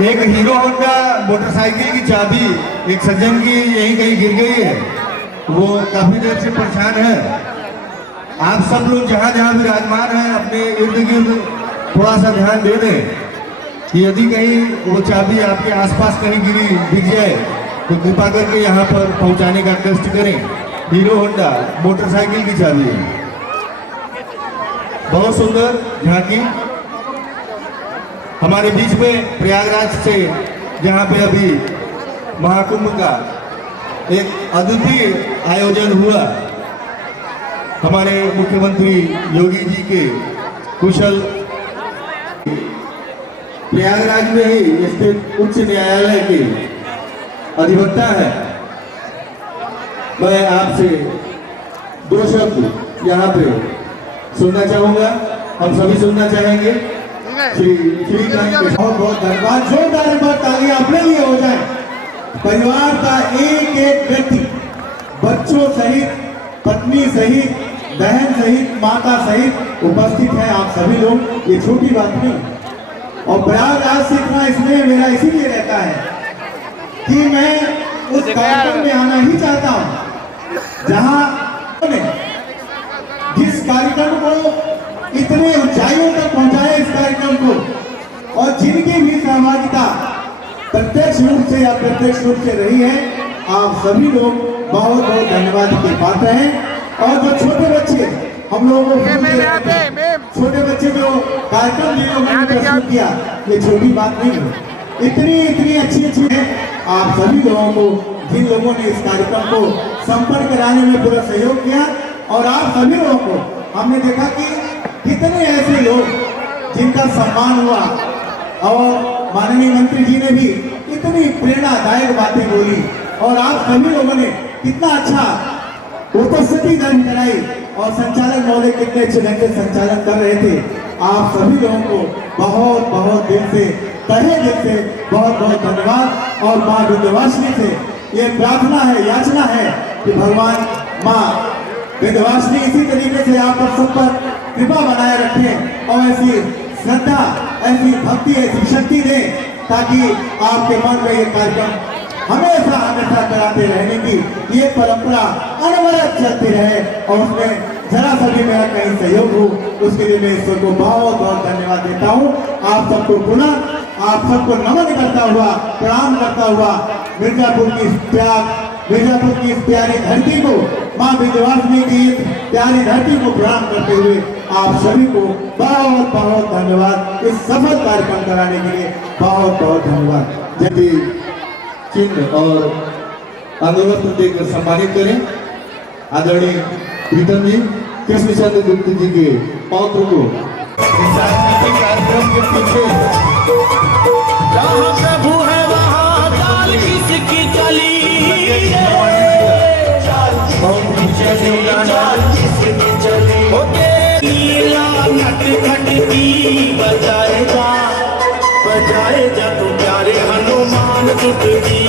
एक हीरो होंडा मोटरसाइकिल की चाबी एक सज्जन की यहीं कहीं गिर गई है, वो काफी देर से परेशान है। आप सब लोग जहाँ जहाँ विराजमान हैं अपने इर्द गिर्द थोड़ा सा ध्यान दे दें कि यदि कहीं वो चाबी आपके आसपास कहीं गिरी दिख जाए तो कृपा करके यहाँ पर पहुँचाने का कष्ट करें। हीरो होंडा मोटरसाइकिल की चाबी है। बहुत सुंदर झांकी हमारे बीच में प्रयागराज से, जहाँ पे अभी महाकुंभ का एक अद्वितीय आयोजन हुआ, हमारे मुख्यमंत्री योगी जी के कुशल प्रयागराज में ही स्थित उच्च न्यायालय के अधिवक्ता है। मैं आपसे दो शब्द यहाँ पे सुनना चाहूंगा, हम सभी सुनना चाहेंगे। बहुत बहुत धन्यवाद। जोरदार एक बार ताली अपने लिए हो जाए। परिवार का एक एक व्यक्ति, बच्चों सहित, पत्नी सहित, बहन सहित, माता सहित उपस्थित है आप सभी लोग, ये छोटी बात नहीं। और प्रयागराज से इतना स्नेह मेरा इसीलिए रहता है कि मैं उस कार्यक्रम में आना ही चाहता हूं जहां जिस कार्यक्रम को इतने ऊंचाइयों तक पहुंचाया, इस कार्यक्रम को, और जिनकी भी सहभागिता प्रत्यक्ष रूप से या अप्रत्यक्ष रूप से रही है, आप सभी लोग बहुत बहुत धन्यवाद के पात्र हैं। और जो छोटे बच्चे हम लोगों को छोटे बच्चे जो कार्यक्रम जिन्होंने प्रस्तुत किया, ये छोटी बात नहीं है, इतनी अच्छी है। आप सभी लोगों को, जिन लोगों ने इस कार्यक्रम को संपन्न कराने में पूरा सहयोग किया, और आप सभी लोगों को हमने देखा कि कितने ऐसे लोग जिनका सम्मान हुआ, और माननीय मंत्री जी ने भी इतनी प्रेरणादायक बातें बोली, और आप सभी लोगों ने कितना अच्छा उपस्थिति दर्ज कराई, और संचालक महोदय कितने अच्छे ढंग से संचालन कर रहे थे। आप सभी लोगों को बहुत बहुत दिल से, तहे दिल से बहुत बहुत धन्यवाद। और माँ विंध्यवासिनी से ये प्रार्थना है, याचना है कि भगवान माँ विंध्यवासिनी इसी तरीके से आप सब पर कृपा बनाए रखें, और ऐसी श्रद्धा, ऐसी भक्ति, ऐसी शक्ति दें, ताकि आपके मन में ये कार्यक्रम हमेशा हमेशा कराते रहने की ये परंपरा अनवरत चलती रहे, और उसमें जरा सा भी मेरा कहीं सहयोग हो, उसके लिए मैं ईश्वर को बहुत बहुत धन्यवाद देता हूँ। आप सबको पुनः, आप सबको नमन करता हुआ, प्रणाम करता हुआ, मिर्जापुर की इस प्यारी धरती को, माँ विंध्यवासिनी की इस प्यारी धरती को प्रणाम करते हुए आप सभी को बहुत बहुत धन्यवाद। इस सफल कार्यक्रम कराने के लिए बहुत बहुत धन्यवाद। जब चिन्ह और अंगवस्त्र देकर सम्मानित करें आदरणीय प्रीतम जी, कृष्णचंद्र गुप्त जी के पौत्र को। सांस्कृतिक कार्यक्रम के पीछे जहाँ प्रभु है वहाँ चाल किसकी चली, चाल किसकी चली, नट खटकी बजाए जा तू प्यारे हनुमान दुख की।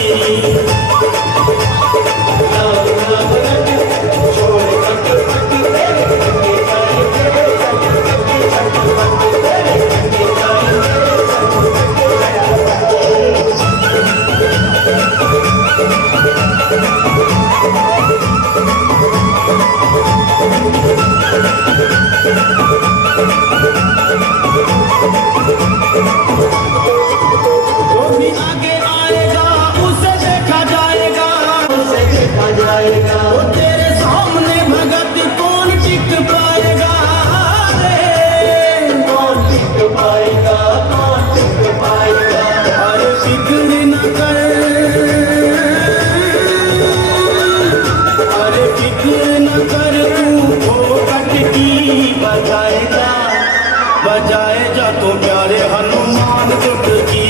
बजाए जा तो प्यारे हनुमान दुख की।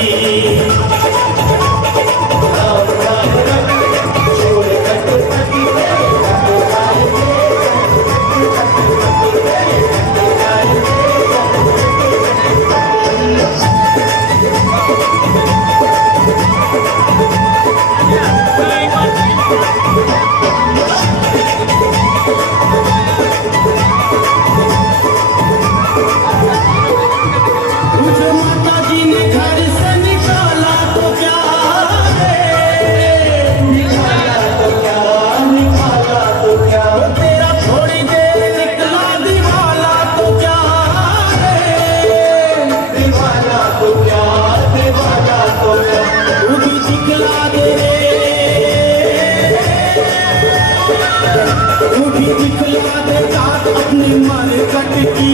अपनी मन कटकी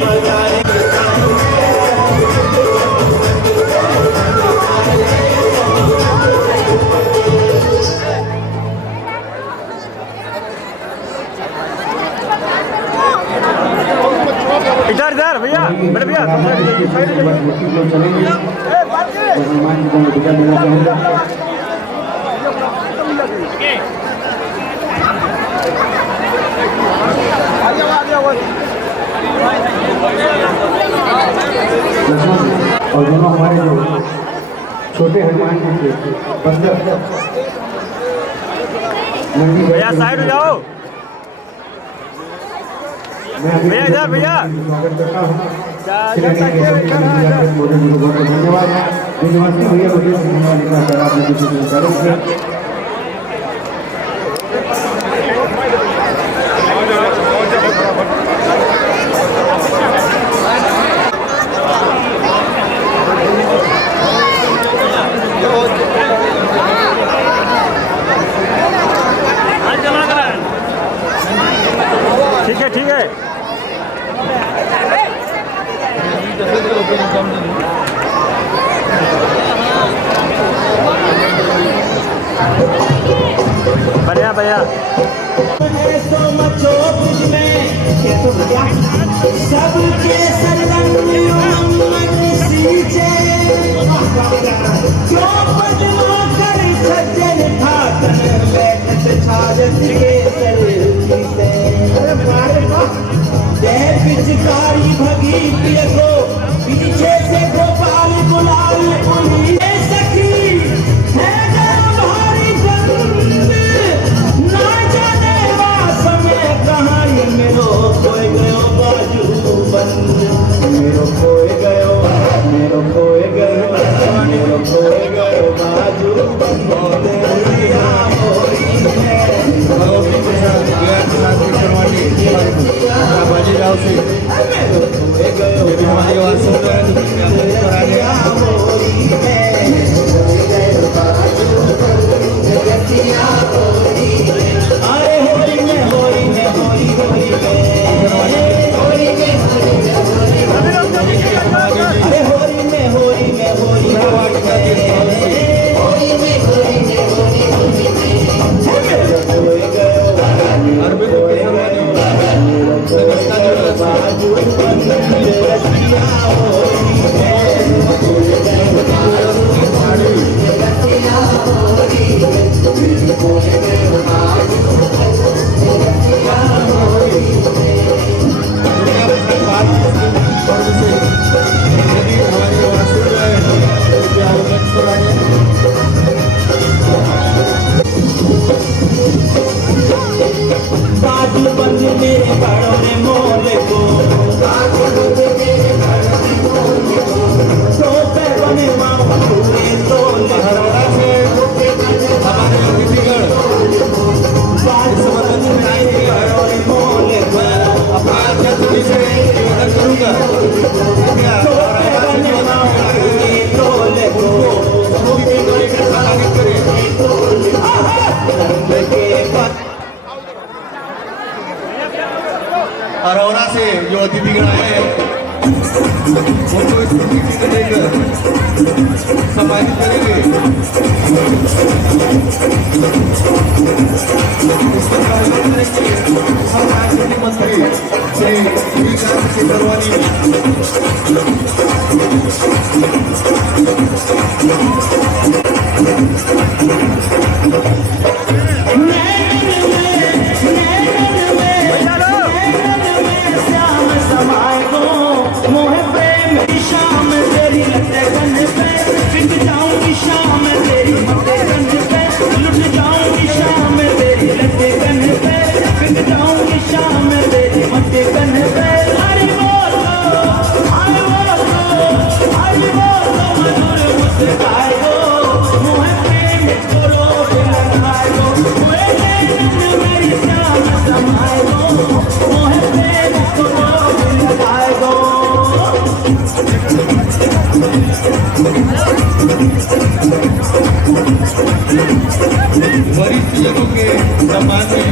बजाए इधर इधर भैया, मेरे भैया और दोनों हमारे जो छोटे हनुमान जी थे बंदर भैया साइड हो जाओ, भैया इधर भैया स्वागत करता हूँ। धन्यवाद है। विंध्यवासिनी भैया मुझे आपने कुछ बढ़िया बढ़िया। ऐसो मचो तुझ में के तो क्या सबके संग सींचे क्यों बदमा कर सज्जन ठाकन बैठत छाजत के सलती से जय पिचकारी भगी पिय को पीछे से गोपाल गुलाल पुली सखी है भारी गंद ना जाने समय कहाँ मेरो खोए गयो बाजू बंद मेरो खोए गयो मेरो खोए गयो मेरो खोए गयो बाजू बंद तेरिया होई है बाजीराव से मेरो खोए गयो यदि हमारी आवाज सुन रहे हैं तो कृपया मुझे करा दें। तेरिया होई है खोए गयो बाजू बंद तेरिया होई है अरे होली में होली में होली होली में होली में अरे होली में होली में होली अरविंद केसरवानी से रिश्ता जोड़ा यदि हमारी आवाज सुन रहे हैं तो कृपया मंच पर आइए। बाजू बंद मेरे बड़ों ने मोल को तो पैरों में माँ पूरे तोल हरौड़ा से हमारे अतिथिगण बाजू बंद मेरे बड़ों ने मोल को अपना अध्यक्ष जी से निवेदन करूंगा कृपया तो पैरों में माँ पूरे तोल को समूह की गणित का सम्मानित करें। अरौरा से जो अतिथिगण आए हैं उनको इस स्थिति को देकर सम्मानित करेंगे। इसका कार्यक्रम करेंगे हम राज्य मंत्री श्री श्रीकांत केसरवानी वरिष्ठ जनों के सम्मान में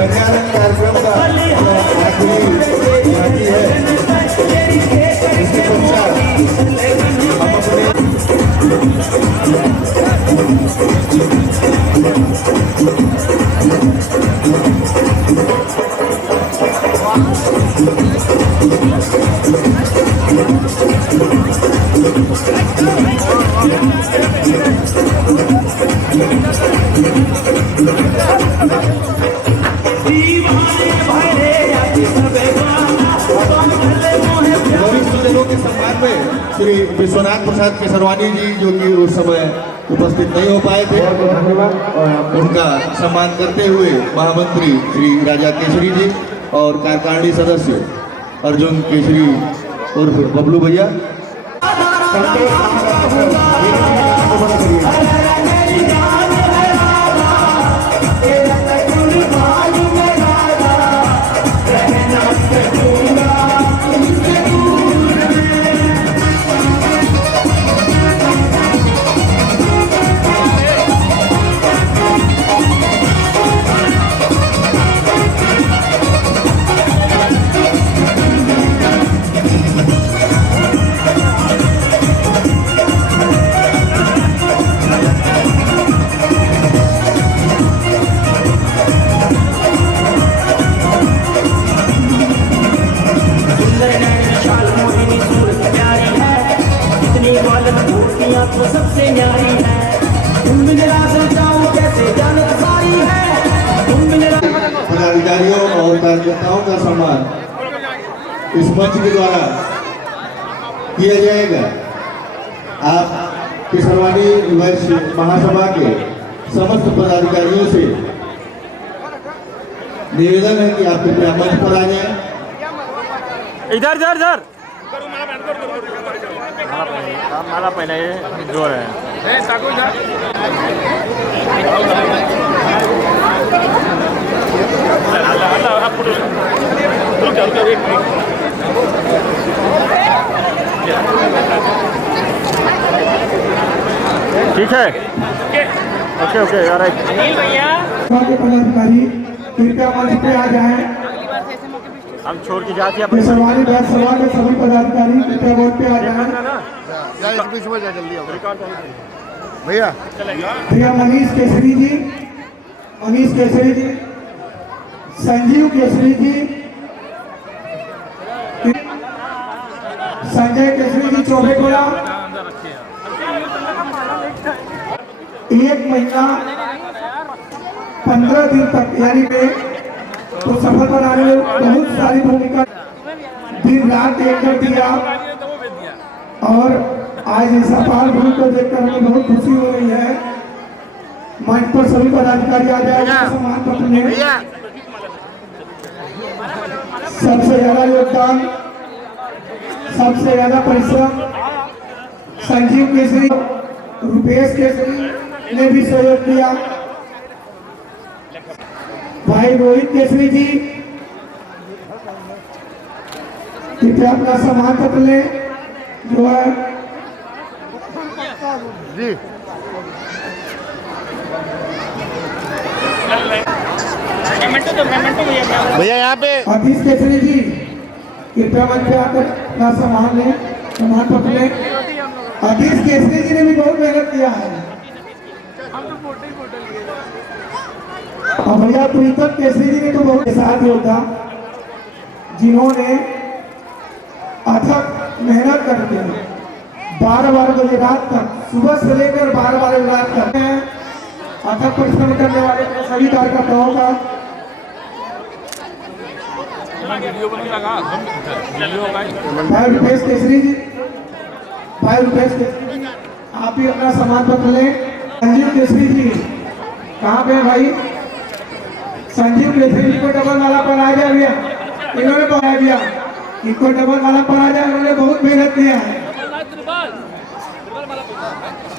रंगारंग कार्यक्रम का आखिरी बाकी है। इसके पश्चात हम अपने वरिष्ठ जनों के सम्मान में श्री विश्वनाथ प्रसाद केसरवानी जी जो कि उस समय उपस्थित नहीं हो पाए थे, उनका सम्मान करते हुए महामंत्री श्री राजा केसरी जी और कार्यकारिणी सदस्य अर्जुन केसरी उर्फ बबलू भैया। तो सबसे न्यारी है तुम बिना सोचाऊं कैसे जानत सारी है तुम बिना पदाधिकारियों और कार्यकर्ताओं का सम्मान इस मंच के द्वारा किया जाएगा। आप किशनवाड़ी वैश्य महासभा के समस्त पदाधिकारियों से निवेदन है कि आप कृपया मंच पर आ जाएं। इधर इधर इधर माला पहले जोर है। ठीक है, ओके ओके यार। पदाधिकारी कृपया मंच पे आ जाएं। हम छोड़ के जाते हैं किशनवाड़ी वैश्य सभा के सभी पदाधिकारी कृपया मंच पे आ जाएं। भैया भैया मनीष केसरी जी, संजीव केसरी जी, संजय केसरी जी चौबेकोला। 1 महीना 15 दिन तक यानी कि तो सफल बनाने में बहुत सारी भूमिका दिन रात एक कर दिया और आज ऐसा पाल भूमि को देखकर हमें बहुत खुशी हो रही है। मंच पर सभी पदाधिकारी आ जाएगा। सम्मान पत्र में सबसे ज्यादा योगदान, सबसे ज्यादा परिश्रम संजीव केसरी, रुपेश केसरी ने भी सहयोग किया। भाई रोहित केसरी जी कृपया अपना सम्मान पत्र ले जो है जी। भैया यहाँ पे आतिश केसरी जी कृपया मंच पे आकर अपना सम्मान लें, सम्मान पत्र लें। आतिश केसरी जी ने भी बहुत मेहनत किया है। और भैया प्रीतम केसरी जी ने तो बहुत साथ योद्धा जिन्होंने अथक मेहनत करके 12 बजे रात तक, सुबह से लेकर 12 बजे रात तक अथक परिश्रम करने वाले सभी कार्यकर्ताओं का भाई रुपेश केसरी जी, आप भी अपना सम्मान पत्र लें। संजीव केसरी जी कहाँ पे भाई? संजीव केसरी जी को डबल माला पर आ जाए भैया, इन्होंने पढ़ा दिया, इनको डबल माला पर आ जाए, उन्होंने बहुत मेहनत किया है।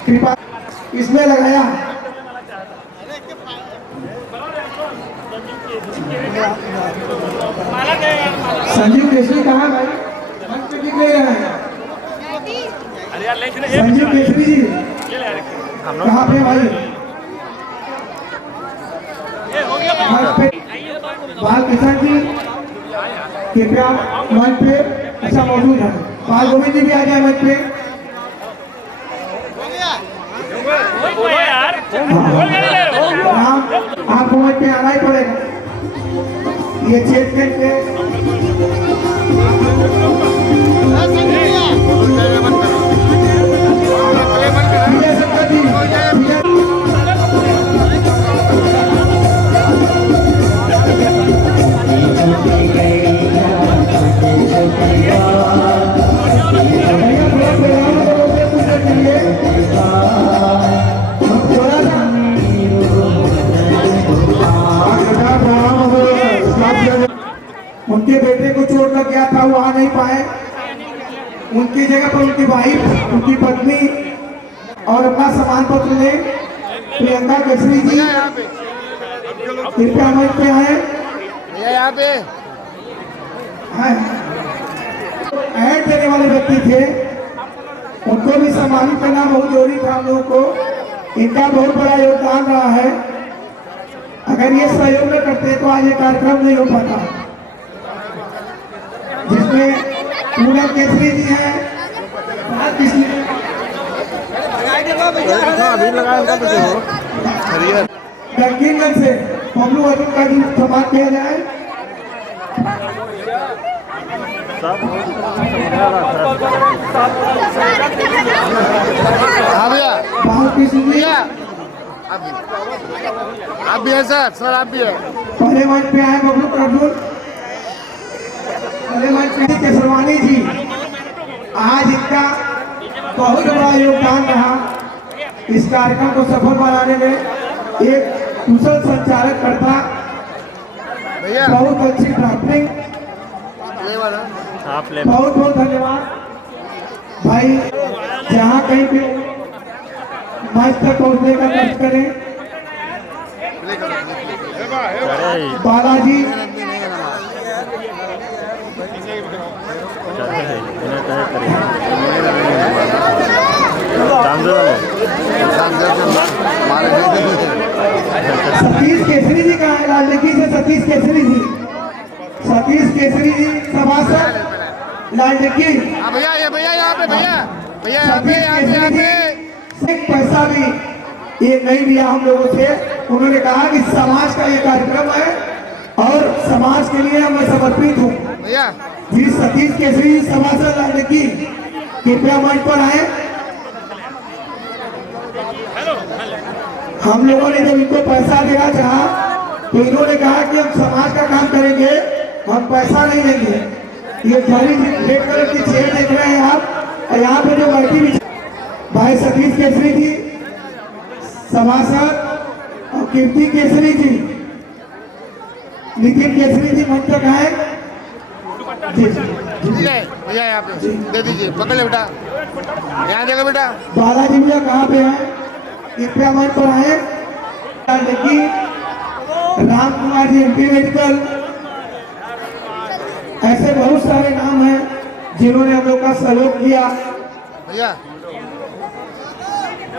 कृपा इसमें लगाया। संजीव केसरी कहाँ भाई? मंच पे दिख नहीं रहा है। संजीव केसरी जी कहाँ पे भाई? बाल किशन जी कृपया मंच पे अच्छा मौजूद है। बाल गोविंद जी भी आ जाए मंच पे। आपको मंच पे आना ही पड़ेगा। ये चेक के उनके बेटे को चोट लग गया था, वो आ नहीं पाए। उनकी जगह पर उनकी वाइफ, उनकी पत्नी और अपना सम्मान पत्र ले प्रियंका केसरी जी कृपया मंच पे आए। भैया यहाँ पे ऐड देने वाले व्यक्ति थे, उनको भी सम्मानित करना बहुत जरूरी था हम लोगों को। इनका बहुत बड़ा योगदान रहा है। अगर ये सहयोग न करते तो आज ये कार्यक्रम नहीं हो पाता, जिसमें पूनम केसरी जी हैं, गंगीगंज से बबलू अर्जुन का भी सम्मान किया जाए। हाँ भैया, बहुत किसी जी भैया आप भी है सर आप भी है। पहले मंच पे आए बबलू अर्जुन, पहले मंच पे केसरवानी जी। आज इनका बहुत बड़ा योगदान रहा इस कार्यक्रम को सफल बनाने में। एक कुशल संचालक करता, भैया बहुत अच्छी ड्राफ्टिंग, बहुत बहुत धन्यवाद भाई। जहाँ कहीं भी मंच तक पहुँचने का कष्ट करें। बालाजी सतीश केसरी जी कहाँ है? लालडकी से सतीश केसरी जी, सतीश केसरी जी सभासद लालडकी। हाँ भैया ये भैया यहाँ पे भैया यहाँ पे एक पैसा भी ये नहीं लिया हम लोगों से। उन्होंने कहा कि समाज का ये कार्यक्रम है और समाज के लिए मैं समर्पित हूँ। भैया जी सतीश केसरी सभासद लालडकी कृपया मंच पर आए। हम लोगों ने जब इनको पैसा देना चाहा तो इन्होंने कहा कि हम समाज का काम करेंगे, हम पैसा नहीं देंगे। ये जाली रेड कलर की चेयर देख रहे हैं आप, और यहाँ पे जो बैठी भी भाई सतीश केसरी जी सभासद और कीर्ति केसरी जी, नितिन केसरी जी मंच तक आए। जी भैया यहाँ पे दे दीजिए, पकड़ ले बेटा, यहाँ देखो बेटा। बालाजी भैया कहाँ पे हैं? कृपया मंच पर आए। देखिए राम कुमार जी एमपी मेडिकल, ऐसे बहुत सारे नाम हैं जिन्होंने हम लोग का सहयोग किया। भैया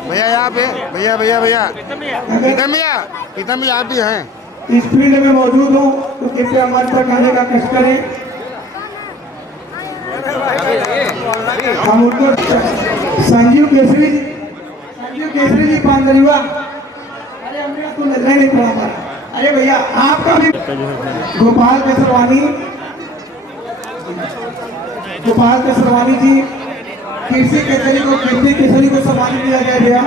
भैया यहाँ पे भैया आप भी हैं। इस फील्ड में मौजूद हो तो कृपया मंच पर आने का कष्ट करें। हम उनको संजीव केसरी जी पांडरीवा, अरे हमने तो नजर नहीं पड़ा हमारा। अरे भैया आपका भी गोपाल केसरवानी जी, कीर्ति केसरी को सम्मानित किया गया भैया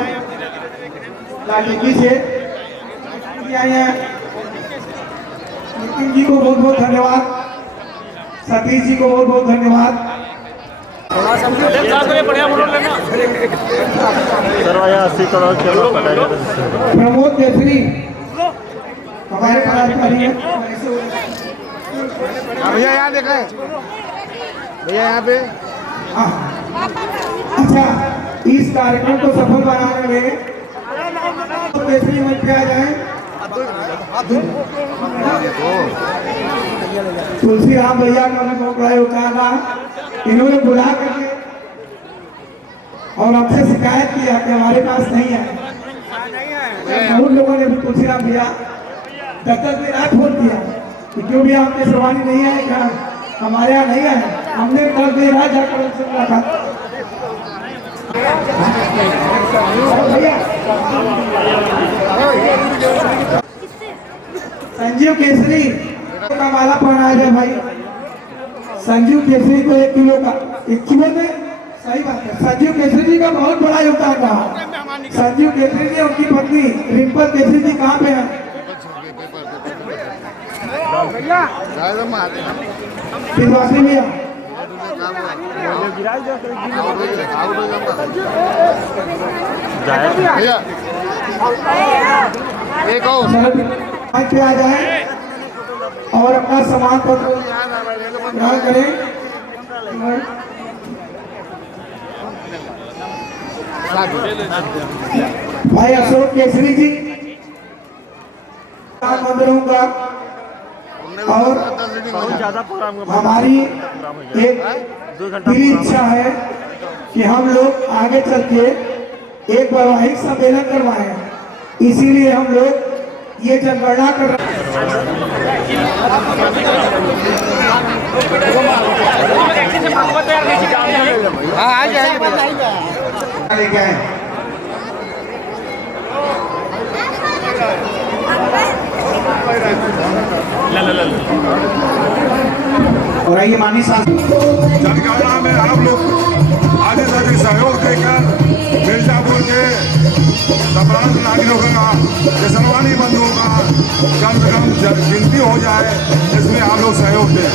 लालडकी से। नितिन जी को बहुत बहुत धन्यवाद, सतीश जी को बहुत बहुत धन्यवाद। प्रमोद केसरी हमारे पदाधिकारी हैं। भैया यहाँ देखा है भैया यहाँ पे। अच्छा, इस कार्यक्रम को सफल बनाने में केसरी मंच पे आ जाए। तुलसी राम भैया का बहुत बड़ा योगदान रहा। इन्होंने बुला करके और हमसे शिकायत किया कि हमारे पास नहीं है। बहुत लोगों ने भी तुलसी राम भैया 10 दिन आज फोन किया कि क्यों भी आपके सरवानी नहीं आए, क्या हमारे यहाँ नहीं आए। हमने 10 दिन आज जाकर उनसे मुलाकात। संजीव केसरी का माला पहनाया जाए भाई। संजीव केसरी को 1 किलो का 1 किलो में सही बात है। संजीव केसरी जी का बहुत बड़ा योगदान रहा। संजीव केसरी जी, उनकी पत्नी रिंपल केसरी जी कहाँ पे है? पिलवासी भैया एक और पे आ जाए और अपना सम्मान पत्र ग्रहण करें। भाई अशोक केसरी जी मंदिरों का, और हमारी एक दिली इच्छा है कि हम लोग आगे चल के एक वैवाहिक सम्मेलन करवाएं, इसीलिए हम लोग ये जनगणना कर रहे हैं। और आइए माननीय सांसद जनगणना में आप लोग आगे से अधिक सहयोग देकर मिर्जापुर के तमाम नागरिकों का, केसरवानी बंधुओं का कम से कम गिनती हो जाए, इसमें आप लोग सहयोग दें।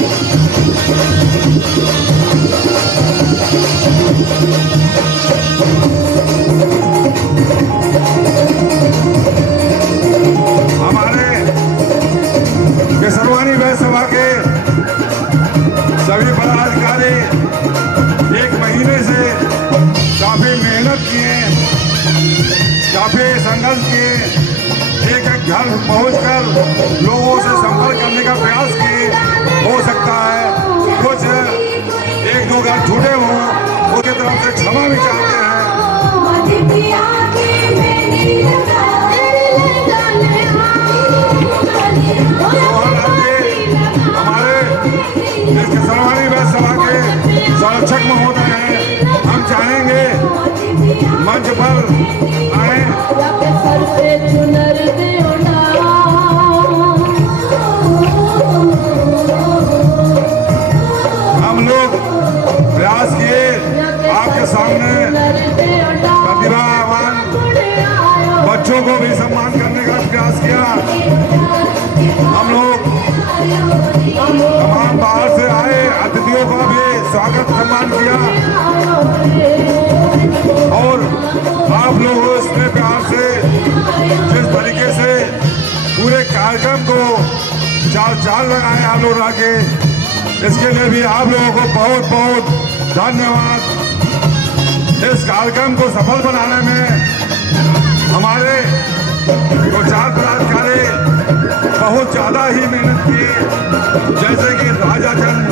हमारे केसरवानी वैश्य सभा के सभी पदाधिकारी एक महीने से काफी मेहनत किए, काफी संघर्ष किए, एक एक घर पहुंचकर लोगों से संपर्क करने का प्रयास किए। हो सकता है कुछ एक दो घर छूटे हों, उनकी तरफ से क्षमा भी चाहते हैं। हमारे केसरवानी वैश्य सभा के संरक्षक महोदय हैं, हम चाहेंगे मंच पर आए। हम लोग प्रयास किए, आपके सामने प्रतिभावान बच्चों को भी सम्मान करने का प्रयास किया। हम लोग तमाम बाहर से आए अतिथियों का भी स्वागत सम्मान किया, और आप लोग इतने प्यार से जिस तरीके से पूरे कार्यक्रम को चाल लगाए आप लोग आके, इसके लिए भी आप लोगों को बहुत बहुत धन्यवाद। इस कार्यक्रम को सफल बनाने में हमारे दो चार पदाधिकारी बहुत ज्यादा ही मेहनत की, जैसे कि राजा चंद,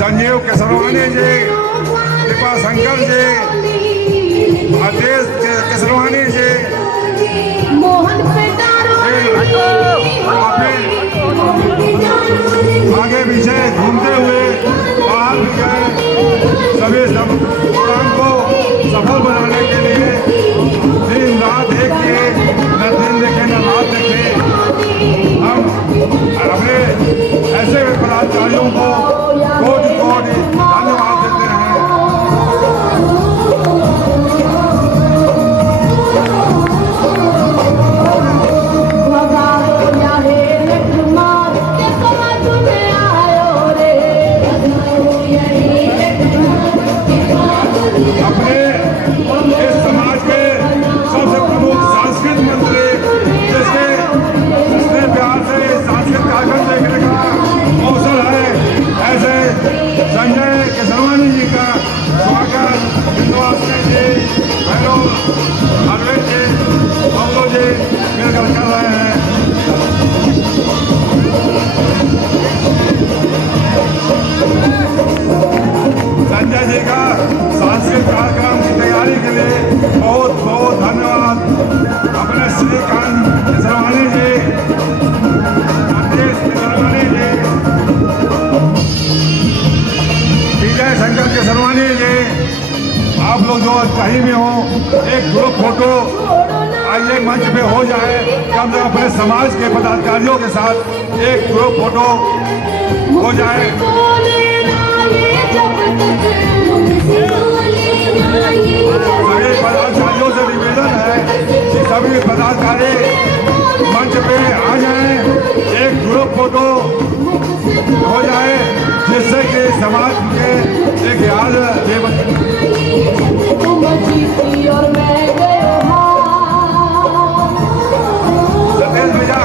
संजीव केसरवानी जी, कृपा शंकर जी, अतेश केसरवानी जी, आगे पीछे घूमते हुए बाहर भी गए, सभी सब काम को सफल बनाने के लिए दिन रात एक किए, न दिन देखे न रात देखे। हम अपने ऐसे पदाधिकारियों को कोटि कोटि धन्यवाद देते हैं। अपने इस समाज के सबसे प्रमुख सांस्कृतिक मंत्री, जिसने प्यार से सांस्कृतिक कार्यक्रम देखने का अवसर है, ऐसे संजय केसरवानी जी का स्वागत बिंदुवासिनी जी, भैरव अरविंद जी, बबलू जी मिलकर कर रहे हैं। संजय जी का सांस्कृतिक कार्यक्रम की तैयारी के लिए बहुत बहुत धन्यवाद। अपने श्रीकांत केसरवानी जी, अतेश केसरवानी जी, विजय शंकर केसरवानी जी, आप लोग जो कहीं भी हो, एक ग्रुप फोटो आइए मंच पे हो जाए, कम से कम अपने समाज के पदाधिकारियों के साथ एक ग्रुप फोटो हो जाए। सभी पदाधिकारियों से निवेदन है कि सभी पदाधिकारी मंच पे आ जाएं, एक ग्रुप फोटो हो जाए, जिससे कि समाज के एक याद सतेज भैया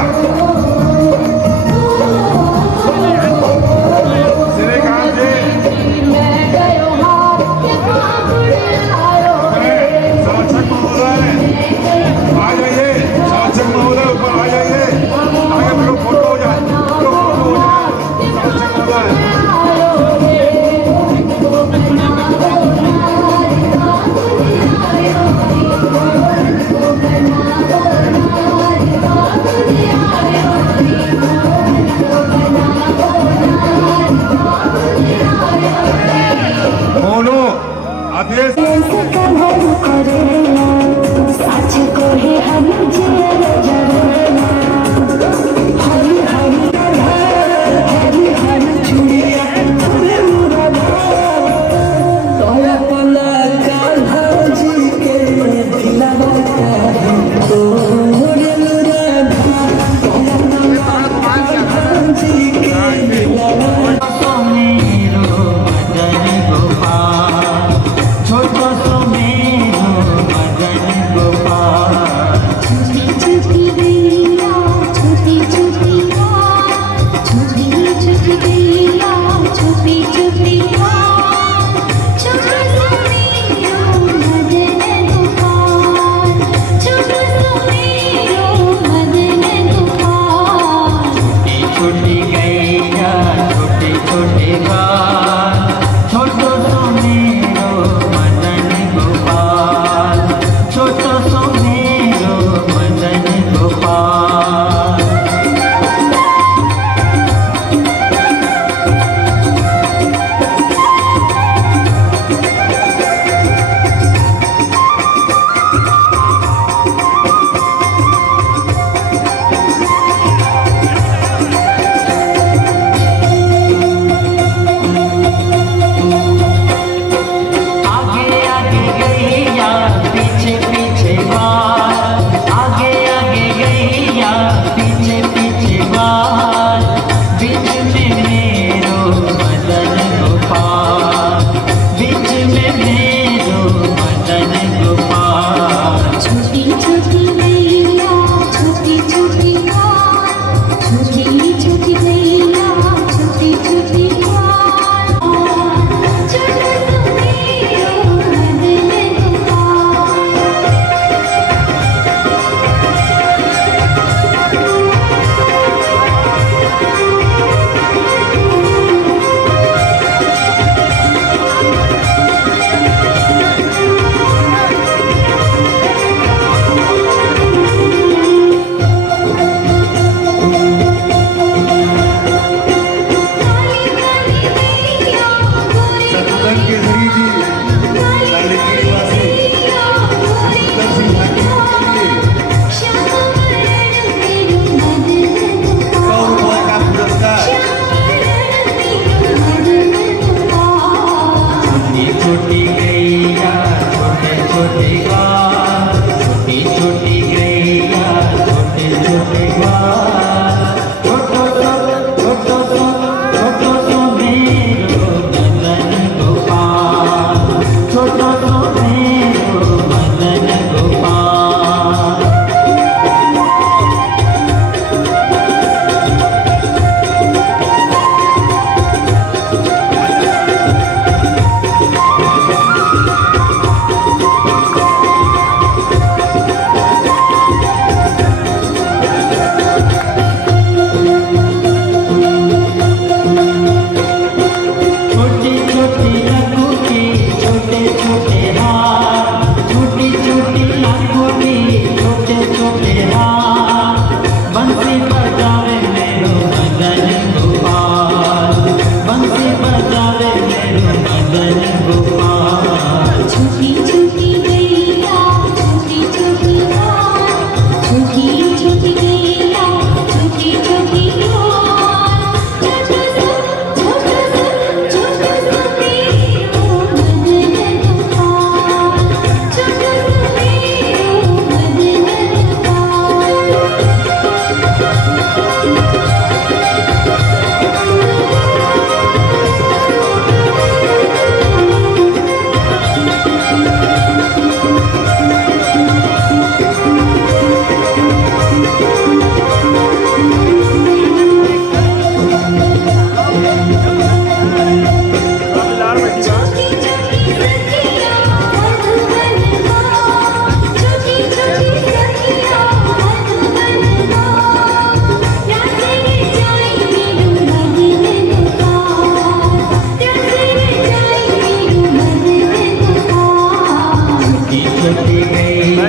गाल छोटो सो मेरो मदन गोपाल छोटो सो मेरो मदन गोपाल आगे आगे गैया पीछे पीछे बाल आगे आगे गैया पीछे पीछे बाल बीच में मेरो मदन गोपाल बीच में मेरो मदन गोपाल छोटी छोटी गैया छोटी छोटी गाल छोटी छोटी गैया छोटी छोटी गाल छोटो सो मेरो मदन गोपाल शत्रुघ्न केसरी जी लाली की निवासी शत्रुघ्न सिंह भाटी के लिए 100 रुपए का पुरस्कार छोटी छोटी गैया छोटे छोटे गाल छोटी छोटी गैया छोटे छोटे गाल छोटो सो मेरो मदन गोपाल छोटो सो मेरो मदन गोपाल छोटी छोटी लंगोटी छोटे छोटे हार छोटी छोटी लंगोटी छोटे छोटे हार बंसी बजावे मेरो मदन गोपाल बंसी बजावे मेरो मदन गोपाल छोटी छोटी गैया छोटी छोटी गाल छोटी छोटी गैया छोटी छोटी गाल छोटो सो मेरो मदन गोपाल छोटो सो मेरो मदन छोटी छोटी सखिया मधुबन गाँव छोटी छोटी सखिया मधुबन गाँव प्यासे गे जाई मेरो मदन गोपाल प्यासे गे जाई मेरो मदन गोपाल छोटी छोटी गैया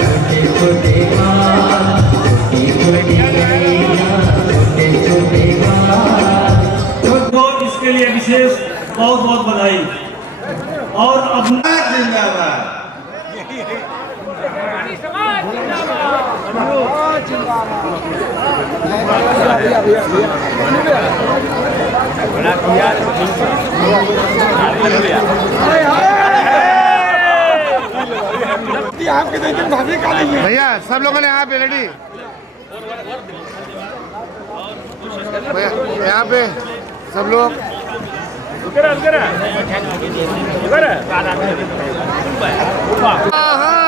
छोटे छोटे गाल छोटी छोटी गैया छोटे छोटे गाल तो इसके लिए विशेष बहुत बहुत बधाई और अब जिंदाबाद भैया सब लोगों ने यहाँ पे रेडी भैया यहाँ पे सब लोग हाँ